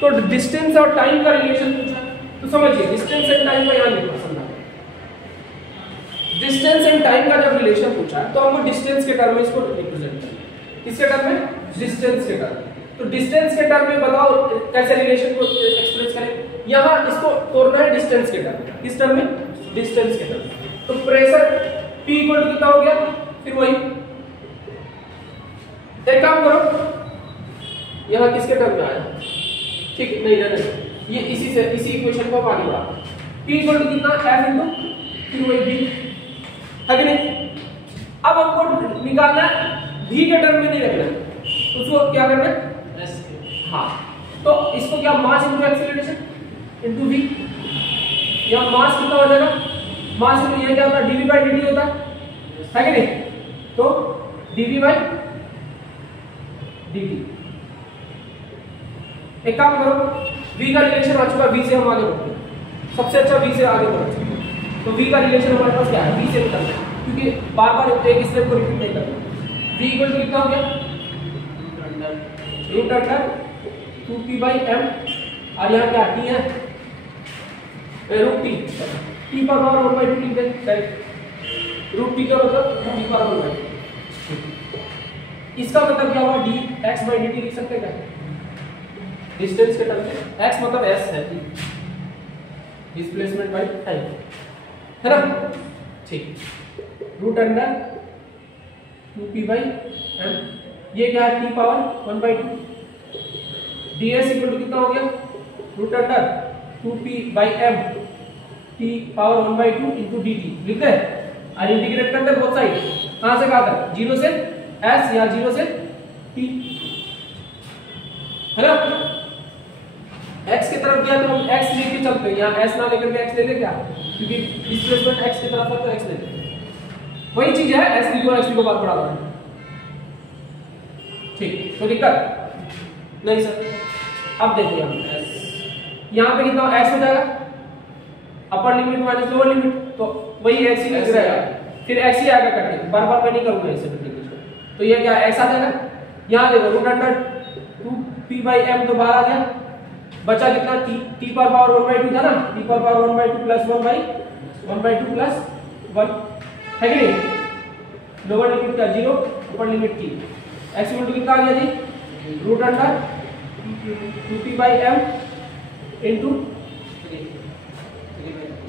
तो डिस्टेंस और टाइम का रिलेशन पूछा, तो समझिए डिस्टेंस एंड टाइम का यहाँ लिखना समझना, डिस्टेंस एंड टाइम का जब रिलेशन पूछा तो हमको डिस्टेंस के टर्म में इसको रिप्रेजेंट करना, किसके टर्म में, डिस्टेंस के टर्म, तो डिस्टेंस के टर्म में बताओ कैसे रिलेशन को एक्सप्रेस करें, यहाँ इसको तोड़ना है डिस्टेंस के टर्म, किस टर्म में, डिस्टेंस के टर्म, तो प्रेशर P इक्वल टू कितना हो गया, फिर वही एक काम करो, यहाँ किसके टर्म में आया, ठीक है नहीं नहीं, ये इसी से इसी इक्वेशन को आगे बढ़ा, P इक्वल टू कितना F इनटू फिर वही V है कि नहीं। अब हमको निकालना है V के टर्म में नहीं रखना, उसको क्या करना है S, हाँ, तो इसको क्या mass into acceleration into V, यहाँ मास कितना हो जाएगा, मास इनटू ये क्या होता है dv बाई dt होता है कि नहीं, तो dv बाई dt, एक काम करो v का रिलेशन आ चुका, v से हम आगे बढ़ते हैं, सबसे अच्छा v से आगे बढ़ सकते हैं, तो v का रिलेशन हमारे पास क्या है, v से निकलना है, क्योंकि बार बार एक स्टेप को रिपीट नहीं करना। v इक्वल टू कितना हो गया, root under 2p by m, और यहाँ क्या t है, रूट t, t पर पावर 1/2 लिख दें डायरेक्ट, रूट t का मतलब t पर 1/2, इसका मतलब क्या हुआ, dx बाई dt लिख सकते हैं क्या, डिस्टेंस के टर्म में, x मतलब s है, डिस्प्लेसमेंट बाई टाइम, है ना, ठीक, root under 2p by m, ये क्या है t power 1/2, ds equal to कितना हो गया, root under 2p by m t power 1/2 into dt लिख दे, और इंटीग्रेट करते हैं बोथ साइड, कहां से कहां तक, 0 से s या 0 से t, है ना। x की तरफ गया तो हम x लेके चलते हैं, यहाँ s ना लेकर के x ले ले क्या, क्योंकि डिस्प्लेसमेंट x की तरफ है तो x ले ले, वही चीज है, s लिखो x लिखो बात बराबर है, ठीक, कोई दिक्कत नहीं सर। अब देखो यहाँ पे कितना x हो जाएगा, upper limit minus lower limit, तो वही x ही लग रहेगा, फिर x ही आएगा करके, बार बार मैं नहीं करूंगा इसे मल्टीप्लिकेशन, तो ये क्या x आ जाएगा, यहाँ देखो root under 2p by m तो बाहर आ गया, बचा कितना t पर पावर 1/2 था ना, t पर पावर 1/2 प्लस 1/2 प्लस 1 है कि नहीं, लोअर लिमिट का 0, upper limit t, x equal to कितना आ गया जी, root under 2p by m into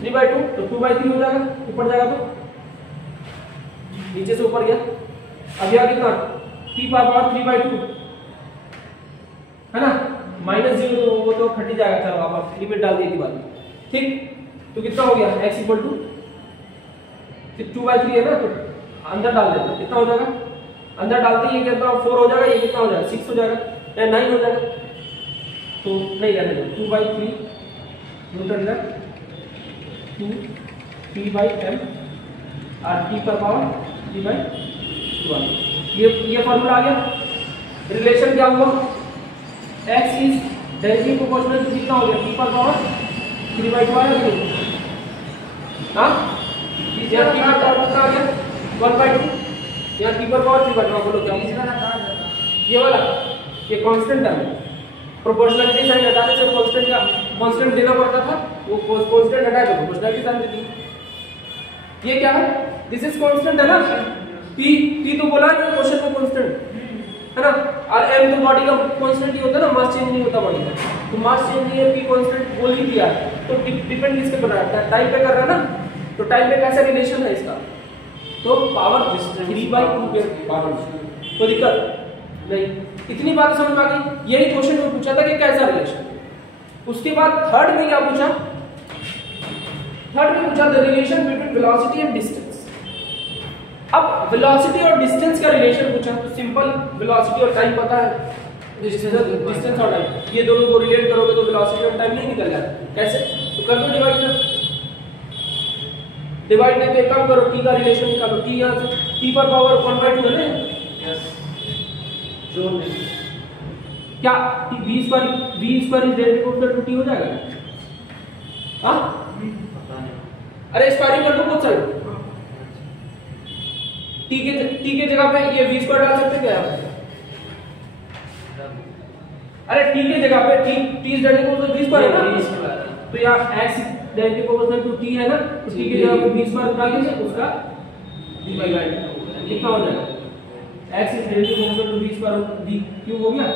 3/2, तो 2/3 हो जाएगा, ऊपर जाएगा तो नीचे से ऊपर गया, अब यहाँ कितना t पावर 3/2 है ना, -0 तो वो तो खट ही जाएगा, चलो वापस लिमिट डाल दी थी बात, ठीक, तो कितना हो गया x इक्वल टू 2/3 है ना, तो अंदर डाल देते कितना हो जाएगा, अंदर डालते ही ये कितना 4 हो जाएगा, ये कितना हो जाएगा 6 हो जाएगा या 9 हो जाएगा, तो नहीं रहने दो 2/3 रूट अंडर 2p/m और t पर पावर 3/12। ये फॉर्मूला आ गया। रिलेशन क्या हुआ, x is directly proportional to कितना हो गया, t पर पावर 3/12। हाँ, यहाँ t पर पावर कितना आ गया 1/2, यहाँ t पर पावर 3/12। बोलो क्या ये वाला, ये कांस्टेंट टर्म है। प्रोपोर्शनलिटी साइन हटाने से कांस्टेंट का कांस्टेंट देना पड़ता था, वो कांस्टेंट हटाया तो प्रोपोर्शनलिटी साइन दे दी। ये क्या है, दिस इज कांस्टेंट है ना, p तो बोला है क्वेश्चन में कांस्टेंट है ना, और m तो बॉडी का कांस्टेंट ही होता है ना, मास चेंज नहीं होता बॉडी का, तो मास चेंज नहीं है, p कांस्टेंट बोल ही दिया, तो डिपेंड किसके पर है, टाइम पे कर रहा है ना, तो टाइम पे कैसा रिलेशन है इसका, तो पावर 3/2 के पावर, कोई दिक्कत नहीं। इतनी बात समझ में आ गई। यही क्वेश्चन में पूछा था कि कैसा रिलेशन। उसके बाद थर्ड में क्या पूछा, थर्ड में पूछा the relation between velocity and distance. अब वेलोसिटी और डिस्टेंस का रिलेशन पूछा तो सिंपल, वेलोसिटी और टाइम पता है, डिस्टेंस और टाइम, ये दोनों को रिलेट करोगे तो वेलोसिटी और टाइम नहीं निकल जाता। कैसे, तो कर दो डिवाइड कर, डिवाइड नहीं तो एक काम करो, t का रिलेशन निकालो, t यहां से t पर पावर 1/2 है ना, क्या v square is directly to t हो जाएगा? हाँ, अरे स्क्वायरिंग कर दो बहुत साइड, t के जगह पे ये v स्क्वायर डाल सकते क्या आप? अरे t के जगह पे t is directly v square है ना, तो यहाँ x directly proportional to t है ना, तो t के जगह पे v स्क्वायर डाल दीजिए, उसका कितना हो जाएगा, x is directly proportional to v square, v cube हो गया,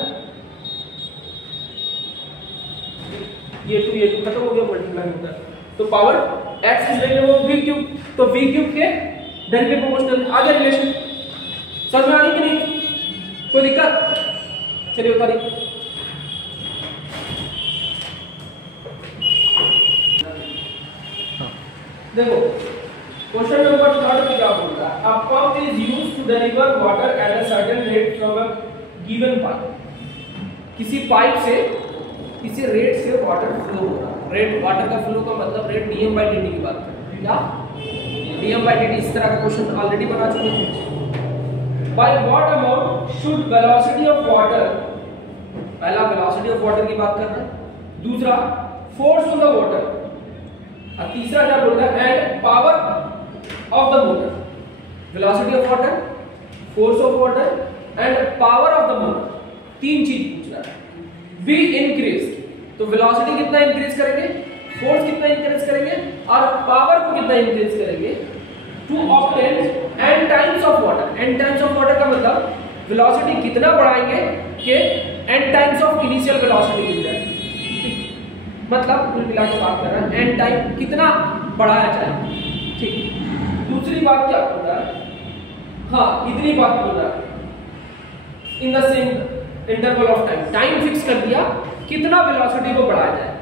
ये 2 खत्म हो गया, मल्टीप्लाई होता है, तो power x is directly v cube, तो v क्यूब के डायरेक्टली प्रोपोर्शनल आ गया रिलेशन। समझ में आ रही कि नहीं, कोई दिक्कत? चलिए बता दी। देखो क्वेश्चन नंबर 3 में क्या बोलता है, a pump is used to deliver water at a certain rate from a given pipe. किसी पाइप से किसी रेट से वाटर फ्लो हो रहा है, रेट वाटर का फ्लो का मतलब रेट dm/dt की बात कर रहे हैं, क्या dm/dt, इस तरह का क्वेश्चन ऑलरेडी बना चुके हैं। By what amount should velocity of water, पहला वेलोसिटी ऑफ वाटर की बात कर रहे हैं, दूसरा फोर्स ऑन द वाटर, और तीसरा क्या बोल रहा है, and power of the motor. Velocity of water, force of water and power of the motor, तीन चीज पूछ रहा है। बी इंक्रीज, तो वेलोसिटी कितना इंक्रीज करेंगे, फोर्स कितना इंक्रीज करेंगे और पावर को कितना इंक्रीज करेंगे, to obtain n times of water. n times of water का मतलब वेलोसिटी कितना बढ़ाएंगे कि n times of initial velocity मिल जाए, मतलब कुल मिला के बात कर रहा है n टाइम कितना बढ़ाया जाए, ठीक। दूसरी बात क्या बोल रहा है, हाँ इतनी बात बोल रहा है, in the same interval of time, time fix कर दिया कितना वेलोसिटी को बढ़ाया जाए,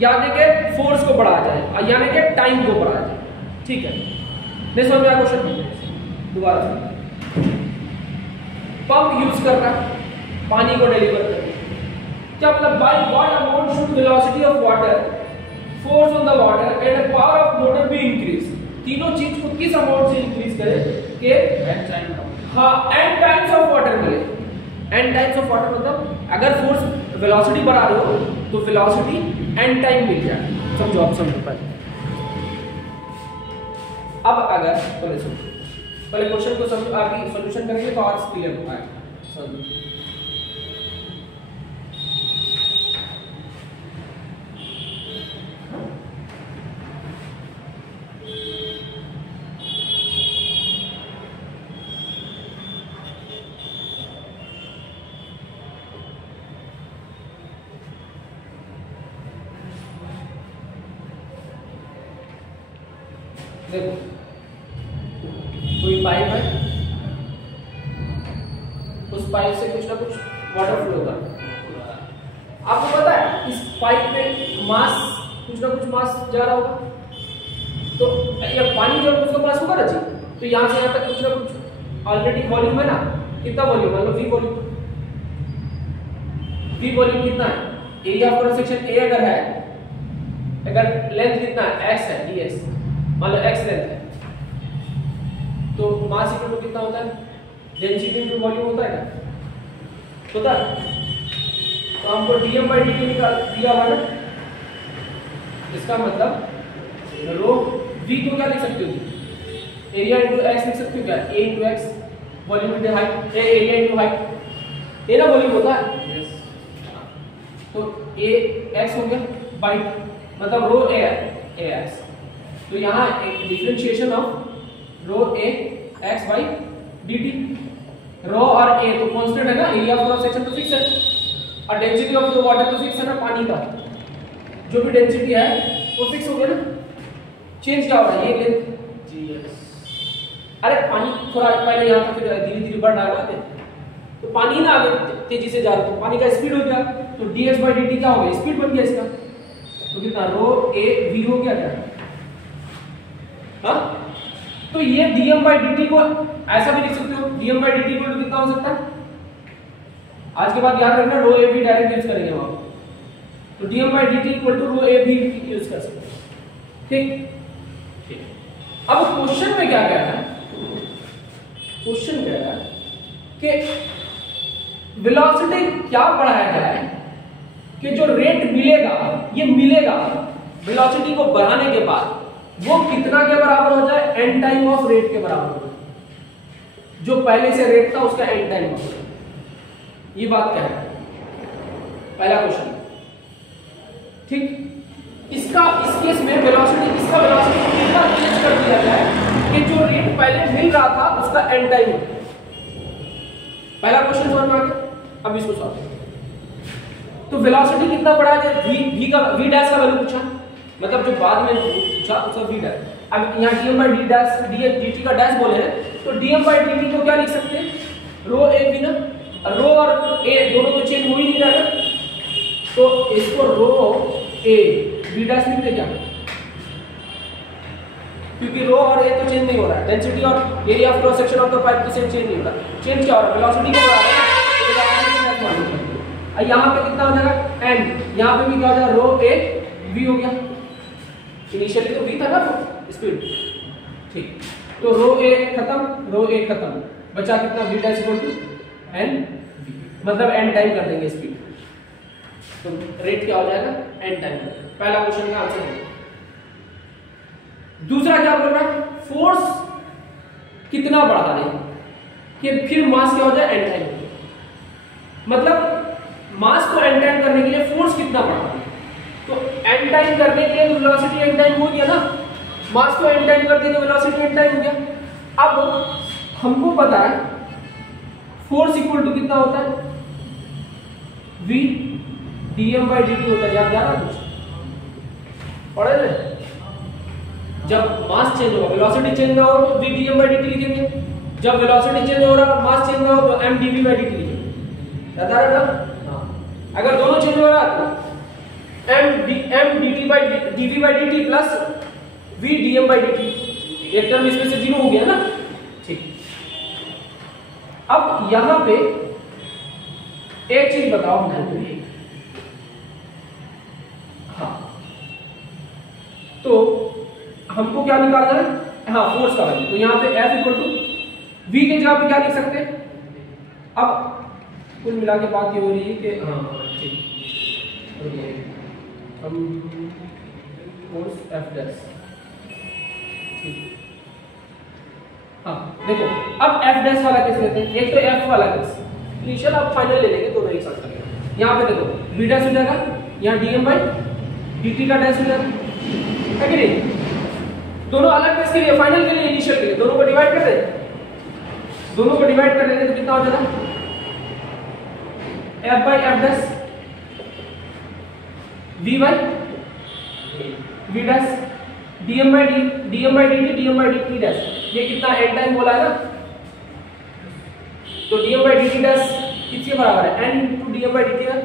यानी कि फोर्स को बढ़ाया जाए, यानी कि टाइम को बढ़ाया जाए, ठीक है। नहीं समझ में आया क्वेश्चन? दोबारा से, पंप यूज कर रहा है पानी को डिलीवर करने, क्या मतलब, by what amount should velocity of water, force on the water and power of motor be increase. तीनों चीज को किस अमाउंट से इंक्रीज करें कि हाँ n टाइम्स ऑफ वाटर मिले। n टाइम्स ऑफ वाटर मतलब अगर फोर्स वेलोसिटी बढ़ा रहे हो तो वेलोसिटी n टाइम मिल जाए, समझो आप, समझो पहले। अब अगर पहले क्वेश्चन को समझ आगे सॉल्यूशन करेंगे तो आज क्लियर हो पाएगा, समझो। देखो कोई पाइप है, उस पाइप से कुछ ना कुछ वाटर फ्लो होता है, आपको पता है इस पाइप में मास, कुछ ना कुछ मास जा रहा होगा, तो ये पानी जब उसका मास होगा ना जी, तो यहाँ से यहाँ तक कुछ ना कुछ ऑलरेडी वॉल्यूम है ना, कितना वॉल्यूम, मतलब v वॉल्यूम, v वॉल्यूम कितना है, area of cross section a अगर है अगर लेंथ कितना है x है ds, मान लो x लेंथ है, तो मास इक्वल टू कितना होता है, डेंसिटी इनटू वॉल्यूम होता है क्या, होता है। तो हमको dm/dt निकाल दिया हुआ ना, इसका मतलब रो v को क्या लिख सकते हो, एरिया इनटू x लिख सकते हो क्या, a into x, volume into height, area into height, ये ना वॉल्यूम होता है। यस, तो a x हो गया बाई, मतलब रो a x, तो यहाँ एक differentiation of rho a x by dt, rho और a तो कांस्टेंट है ना, एरिया ऑफ क्रॉस सेक्शन तो फिक्स है, और डेंसिटी ऑफ द वाटर तो फिक्स है ना, पानी का जो भी डेंसिटी है वो फिक्स हो गया ना, चेंज क्या हो रहा है, ये लेंथ gs, अरे पानी थोड़ा पहले यहाँ था, फिर धीरे धीरे बढ़ रहा है ना, तो पानी ना आगे तेजी से जा रहा है, तो पानी का स्पीड हो गया, तो ds/dt क्या हो गया, स्पीड बन गया इसका, तो कितना रो a v हो गया क्या, हाँ। तो ये dm/dt को ऐसा भी लिख सकते हो, dm/dt को कितना हो सकता है, आज के बाद याद रखना rho a v direct use करेंगे वहां, तो dm/dt equal to rho a v use कर सकते हैं, ठीक। अब क्वेश्चन में क्या कह रहा है, क्वेश्चन कह रहा है कि वेलोसिटी क्या बढ़ाया जाए कि जो रेट मिलेगा, ये मिलेगा वेलोसिटी को बढ़ाने के बाद वो कितना के बराबर हो जाए, एन टाइम ऑफ रेट के बराबर हो जाए, जो पहले से रेट था उसका एन टाइम ऑफ रेट, ये बात क्या है, पहला क्वेश्चन, ठीक। इसका इस केस में वेलोसिटी, इसका वेलोसिटी को कितना चेंज कर दिया जाए कि जो रेट पहले मिल रहा था उसका एन टाइम हो, पहला क्वेश्चन समझ में आ गया। अब इसको सॉल्व, तो वेलोसिटी कितना बढ़ा जाए, v का v डैश का वैल्यू पूछा, मतलब जो बाद में पूछा उसका v डैश, अब यहाँ dm/d डैश dt का डैश बोले हैं, तो dm/dt को क्या लिख सकते हैं, रो a v ना, रो और a दोनों तो चेंज हो ही नहीं रहा है, तो इसको रो a v डैश लिखते क्या, क्योंकि रो और a तो चेंज नहीं हो रहा है, डेंसिटी और area of cross section of the pipe की चेंज नहीं हो रहा, चेंज क्या हो रहा है, वेलोसिटी को बढ़ा रहा है, यहाँ पे कितना हो जाएगा n, यहाँ पे भी क्या हो जाएगा रो a v हो गया, इनिशियली तो v था ना स्पीड, ठीक। तो रो a खत्म, रो a खत्म, बचा कितना v dash equal to n v, मतलब n टाइम कर देंगे स्पीड, तो रेट क्या हो जाएगा n टाइम। पहला क्वेश्चन का आंसर है। दूसरा क्या बोल रहा है, फोर्स कितना बढ़ा दें कि फिर मास क्या हो जाए, n टाइम, मतलब मास को n टाइम करने के लिए फोर्स कितना बढ़ा, तो n टाइम करने के लिए वेलोसिटी n टाइम हो गया ना, मास को n टाइम कर दिया तो वेलोसिटी n टाइम हो गया। अब हमको पता है फोर्स इक्वल टू कितना होता है, v dm/dt होता है, याद आ रहा कुछ पढ़े ना, जब मास चेंज होगा वेलोसिटी चेंज ना हो तो v dm/dt लिखेंगे, जब वेलोसिटी चेंज हो रहा मास चेंज ना हो तो m dv/dt लिखेंगे, याद आ रहा ना, अगर दोनों चेंज हो रहा तो m dv/dt plus v dm/dt, एक टर्म इसमें से जीरो हो गया ना, ठीक। अब यहां पे एक चीज बताओ मुझे, हाँ, तो हमको क्या निकालना है, हाँ फोर्स का वैल्यू, तो यहाँ पे F इक्वल टू v के जगह पे क्या लिख सकते हैं, अब कुल मिला के बात ये हो रही है कि हाँ ठीक, हम फोर्स F डैश, ठीक, हाँ देखो अब F डैश वाला केस लेते हैं, एक तो F वाला केस इनिशियल, आप फाइनल ले लेंगे, दोनों एक साथ करेंगे। यहाँ पे देखो v डैश हो जाएगा, यहाँ dm/dt का डैश हो जाएगा, है कि नहीं, दोनों अलग केस के लिए, फाइनल के लिए, इनिशियल के लिए, दोनों को डिवाइड कर दें, दोनों को डिवाइड कर लेंगे तो कितना हो जाएगा, f/f dash v dash dm/dt dash, ये कितना n टाइम बोला है ना, तो dm/dt डैश किसके बराबर है, n * dm/dt है,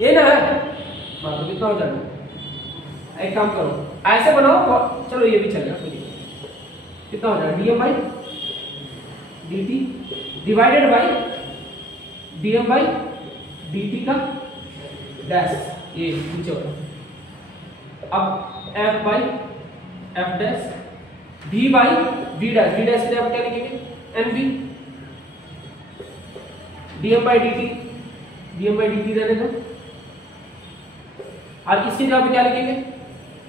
ये ना है, तो कितना हो जाएगा, एक काम करो ऐसे बनाओ, चलो ये भी चलेगा, कितना हो जाएगा dm/dt डिवाइडेड बाय dm/dt का डैश, ये नीचे होगा, अब F by F dash, V by V dash, V dash के लिए आप क्या लिखेंगे M V, DM by D T, DM by D T रहने दो, और इसकी जगह पे क्या लिखेंगे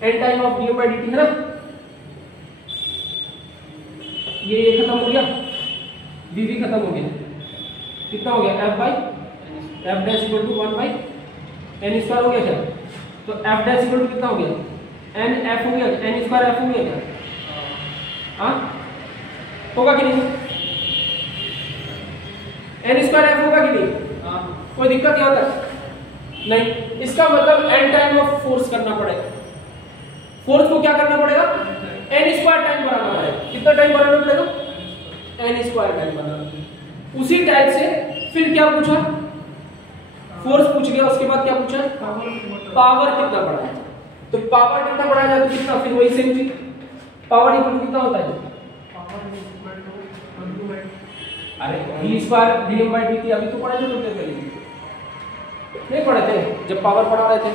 N time of DM by D T, है ना। ये खत्म हो गया, वी भी खत्म हो गया, कितना हो गया F by F dash equal to 1 by N square हो गया क्या। तो एफ डैश इक्वल टू कितना हो गया एन एफ हो गया, एन स्क्वायर एफ हो गया क्या, हाँ होगा कि नहीं, एन स्क्वायर एफ होगा कि नहीं, कोई दिक्कत यहाँ तक नहीं। इसका मतलब एन टाइम ऑफ फोर्स करना पड़ेगा, फोर्स को क्या करना पड़ेगा एन स्क्वायर टाइम बनाना पड़ेगा, कितना टाइम बनाना पड़ेगा एन स्क्वायर टाइम बनाना। उसी टाइप से फिर क्या पूछा, फोर्स पूछ गया, उसके बाद क्या पूछा पावर कितना बढ़ाया, तो पावर कितना बढ़ाया जाए तो कितना, फिर वही सेम चीज पावर इक्वल कितना होता है, अरे v square dm by dt अभी तो पढ़े थे थोड़ी देर पहले, नहीं पढ़े थे जब पावर पढ़ा रहे थे,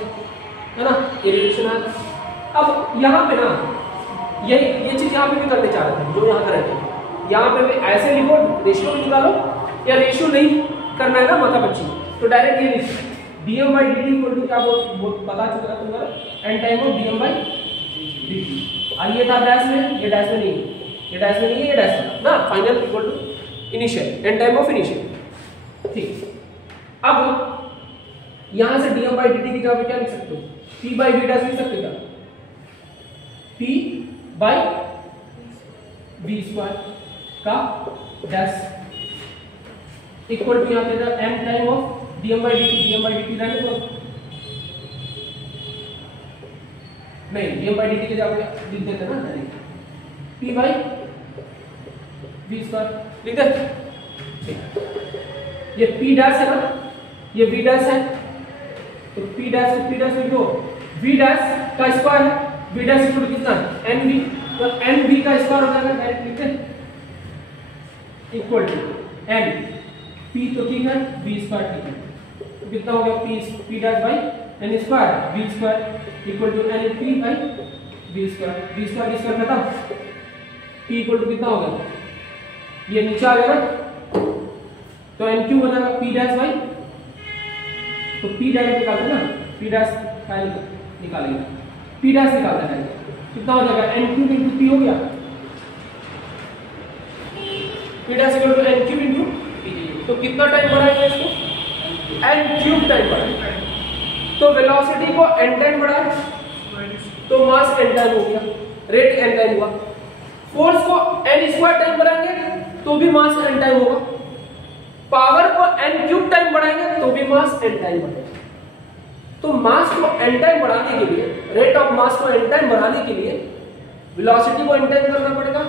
है ना, ये रिलेशन है। अब यहाँ पे ना ये चीज यहाँ पे भी करने चाह रहे थे जो यहाँ कर रहे थे, यहाँ पे भी ऐसे लिखो रेशियो निकालो, या रेशियो नहीं करना है ना माता बच्ची, तो डायरेक्ट ये लिखो dm by dt equal to क्या पता चुका है तुम्हारा N time of dm by dt, और ये था डैश में, ये डैश में नहीं, ये डैश में नहीं है, ये डैश में ना, final equal to initial N time of initial. ठीक, अब यहां से dm by dt की जगह पे क्या लिख सकते हो p by v डैश लिख सकते क्या, p by v स्क्वायर का डैश इक्वल टू यहां पे N time of dm by dt, dm by dt रहने दो, नहीं dm by dt के जगह पे लिख देते ना p by v स्क्वायर लिख दे, ये p डैश है ना, ये v डैश है, तो p डैश लिखो, v डैश का स्क्वायर है, v डैश इक्वल टू कितना है nv, तो nv का स्क्वायर हो जाएगा, डायरेक्ट लिख दे इक्वल टू n p तो ठीक है v स्क्वायर ठीक है, तो कितना हो गया p dash by n square v square equal to n p by v square खत्म, p इक्वल टू कितना हो गया, ये नीचे आ गया ना, तो एन क्यू हो जाएगा पी डैश बाई, तो पी डायरेक्ट निकालते हैं ना, पी डैश निकालेंगे, पी डैश निकालते हैं, कितना हो जाएगा एन क्यूब इंटू पी हो गया, P dash equal to N cube into P, तो कितना टाइम बढ़ाएगा इसको एन क्यूब टाइम बढ़ाएगा, तो वेलोसिटी को एन टाइम बढ़ाए तो मास एन टाइम हो गया, रेट एन टाइम हुआ, फोर्स को एन स्क्वायर टाइम बढ़ाएंगे तो भी मास एन टाइम होगा, पावर को एन क्यूब टाइम बढ़ाएंगे तो भी मास एन टाइम बढ़ेगा। तो मास को एन टाइम बढ़ाने के लिए, रेट ऑफ मास को एन टाइम बढ़ाने के लिए वेलोसिटी को एन टाइम करना पड़ेगा,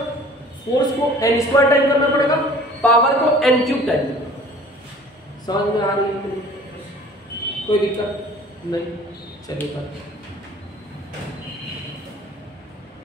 फोर्स को एन स्क्वायर टाइम करना पड़ेगा, पावर को एन क्यूब टाइम। समझ में आ रही है? कोई दिक्कत नहीं, चलिए।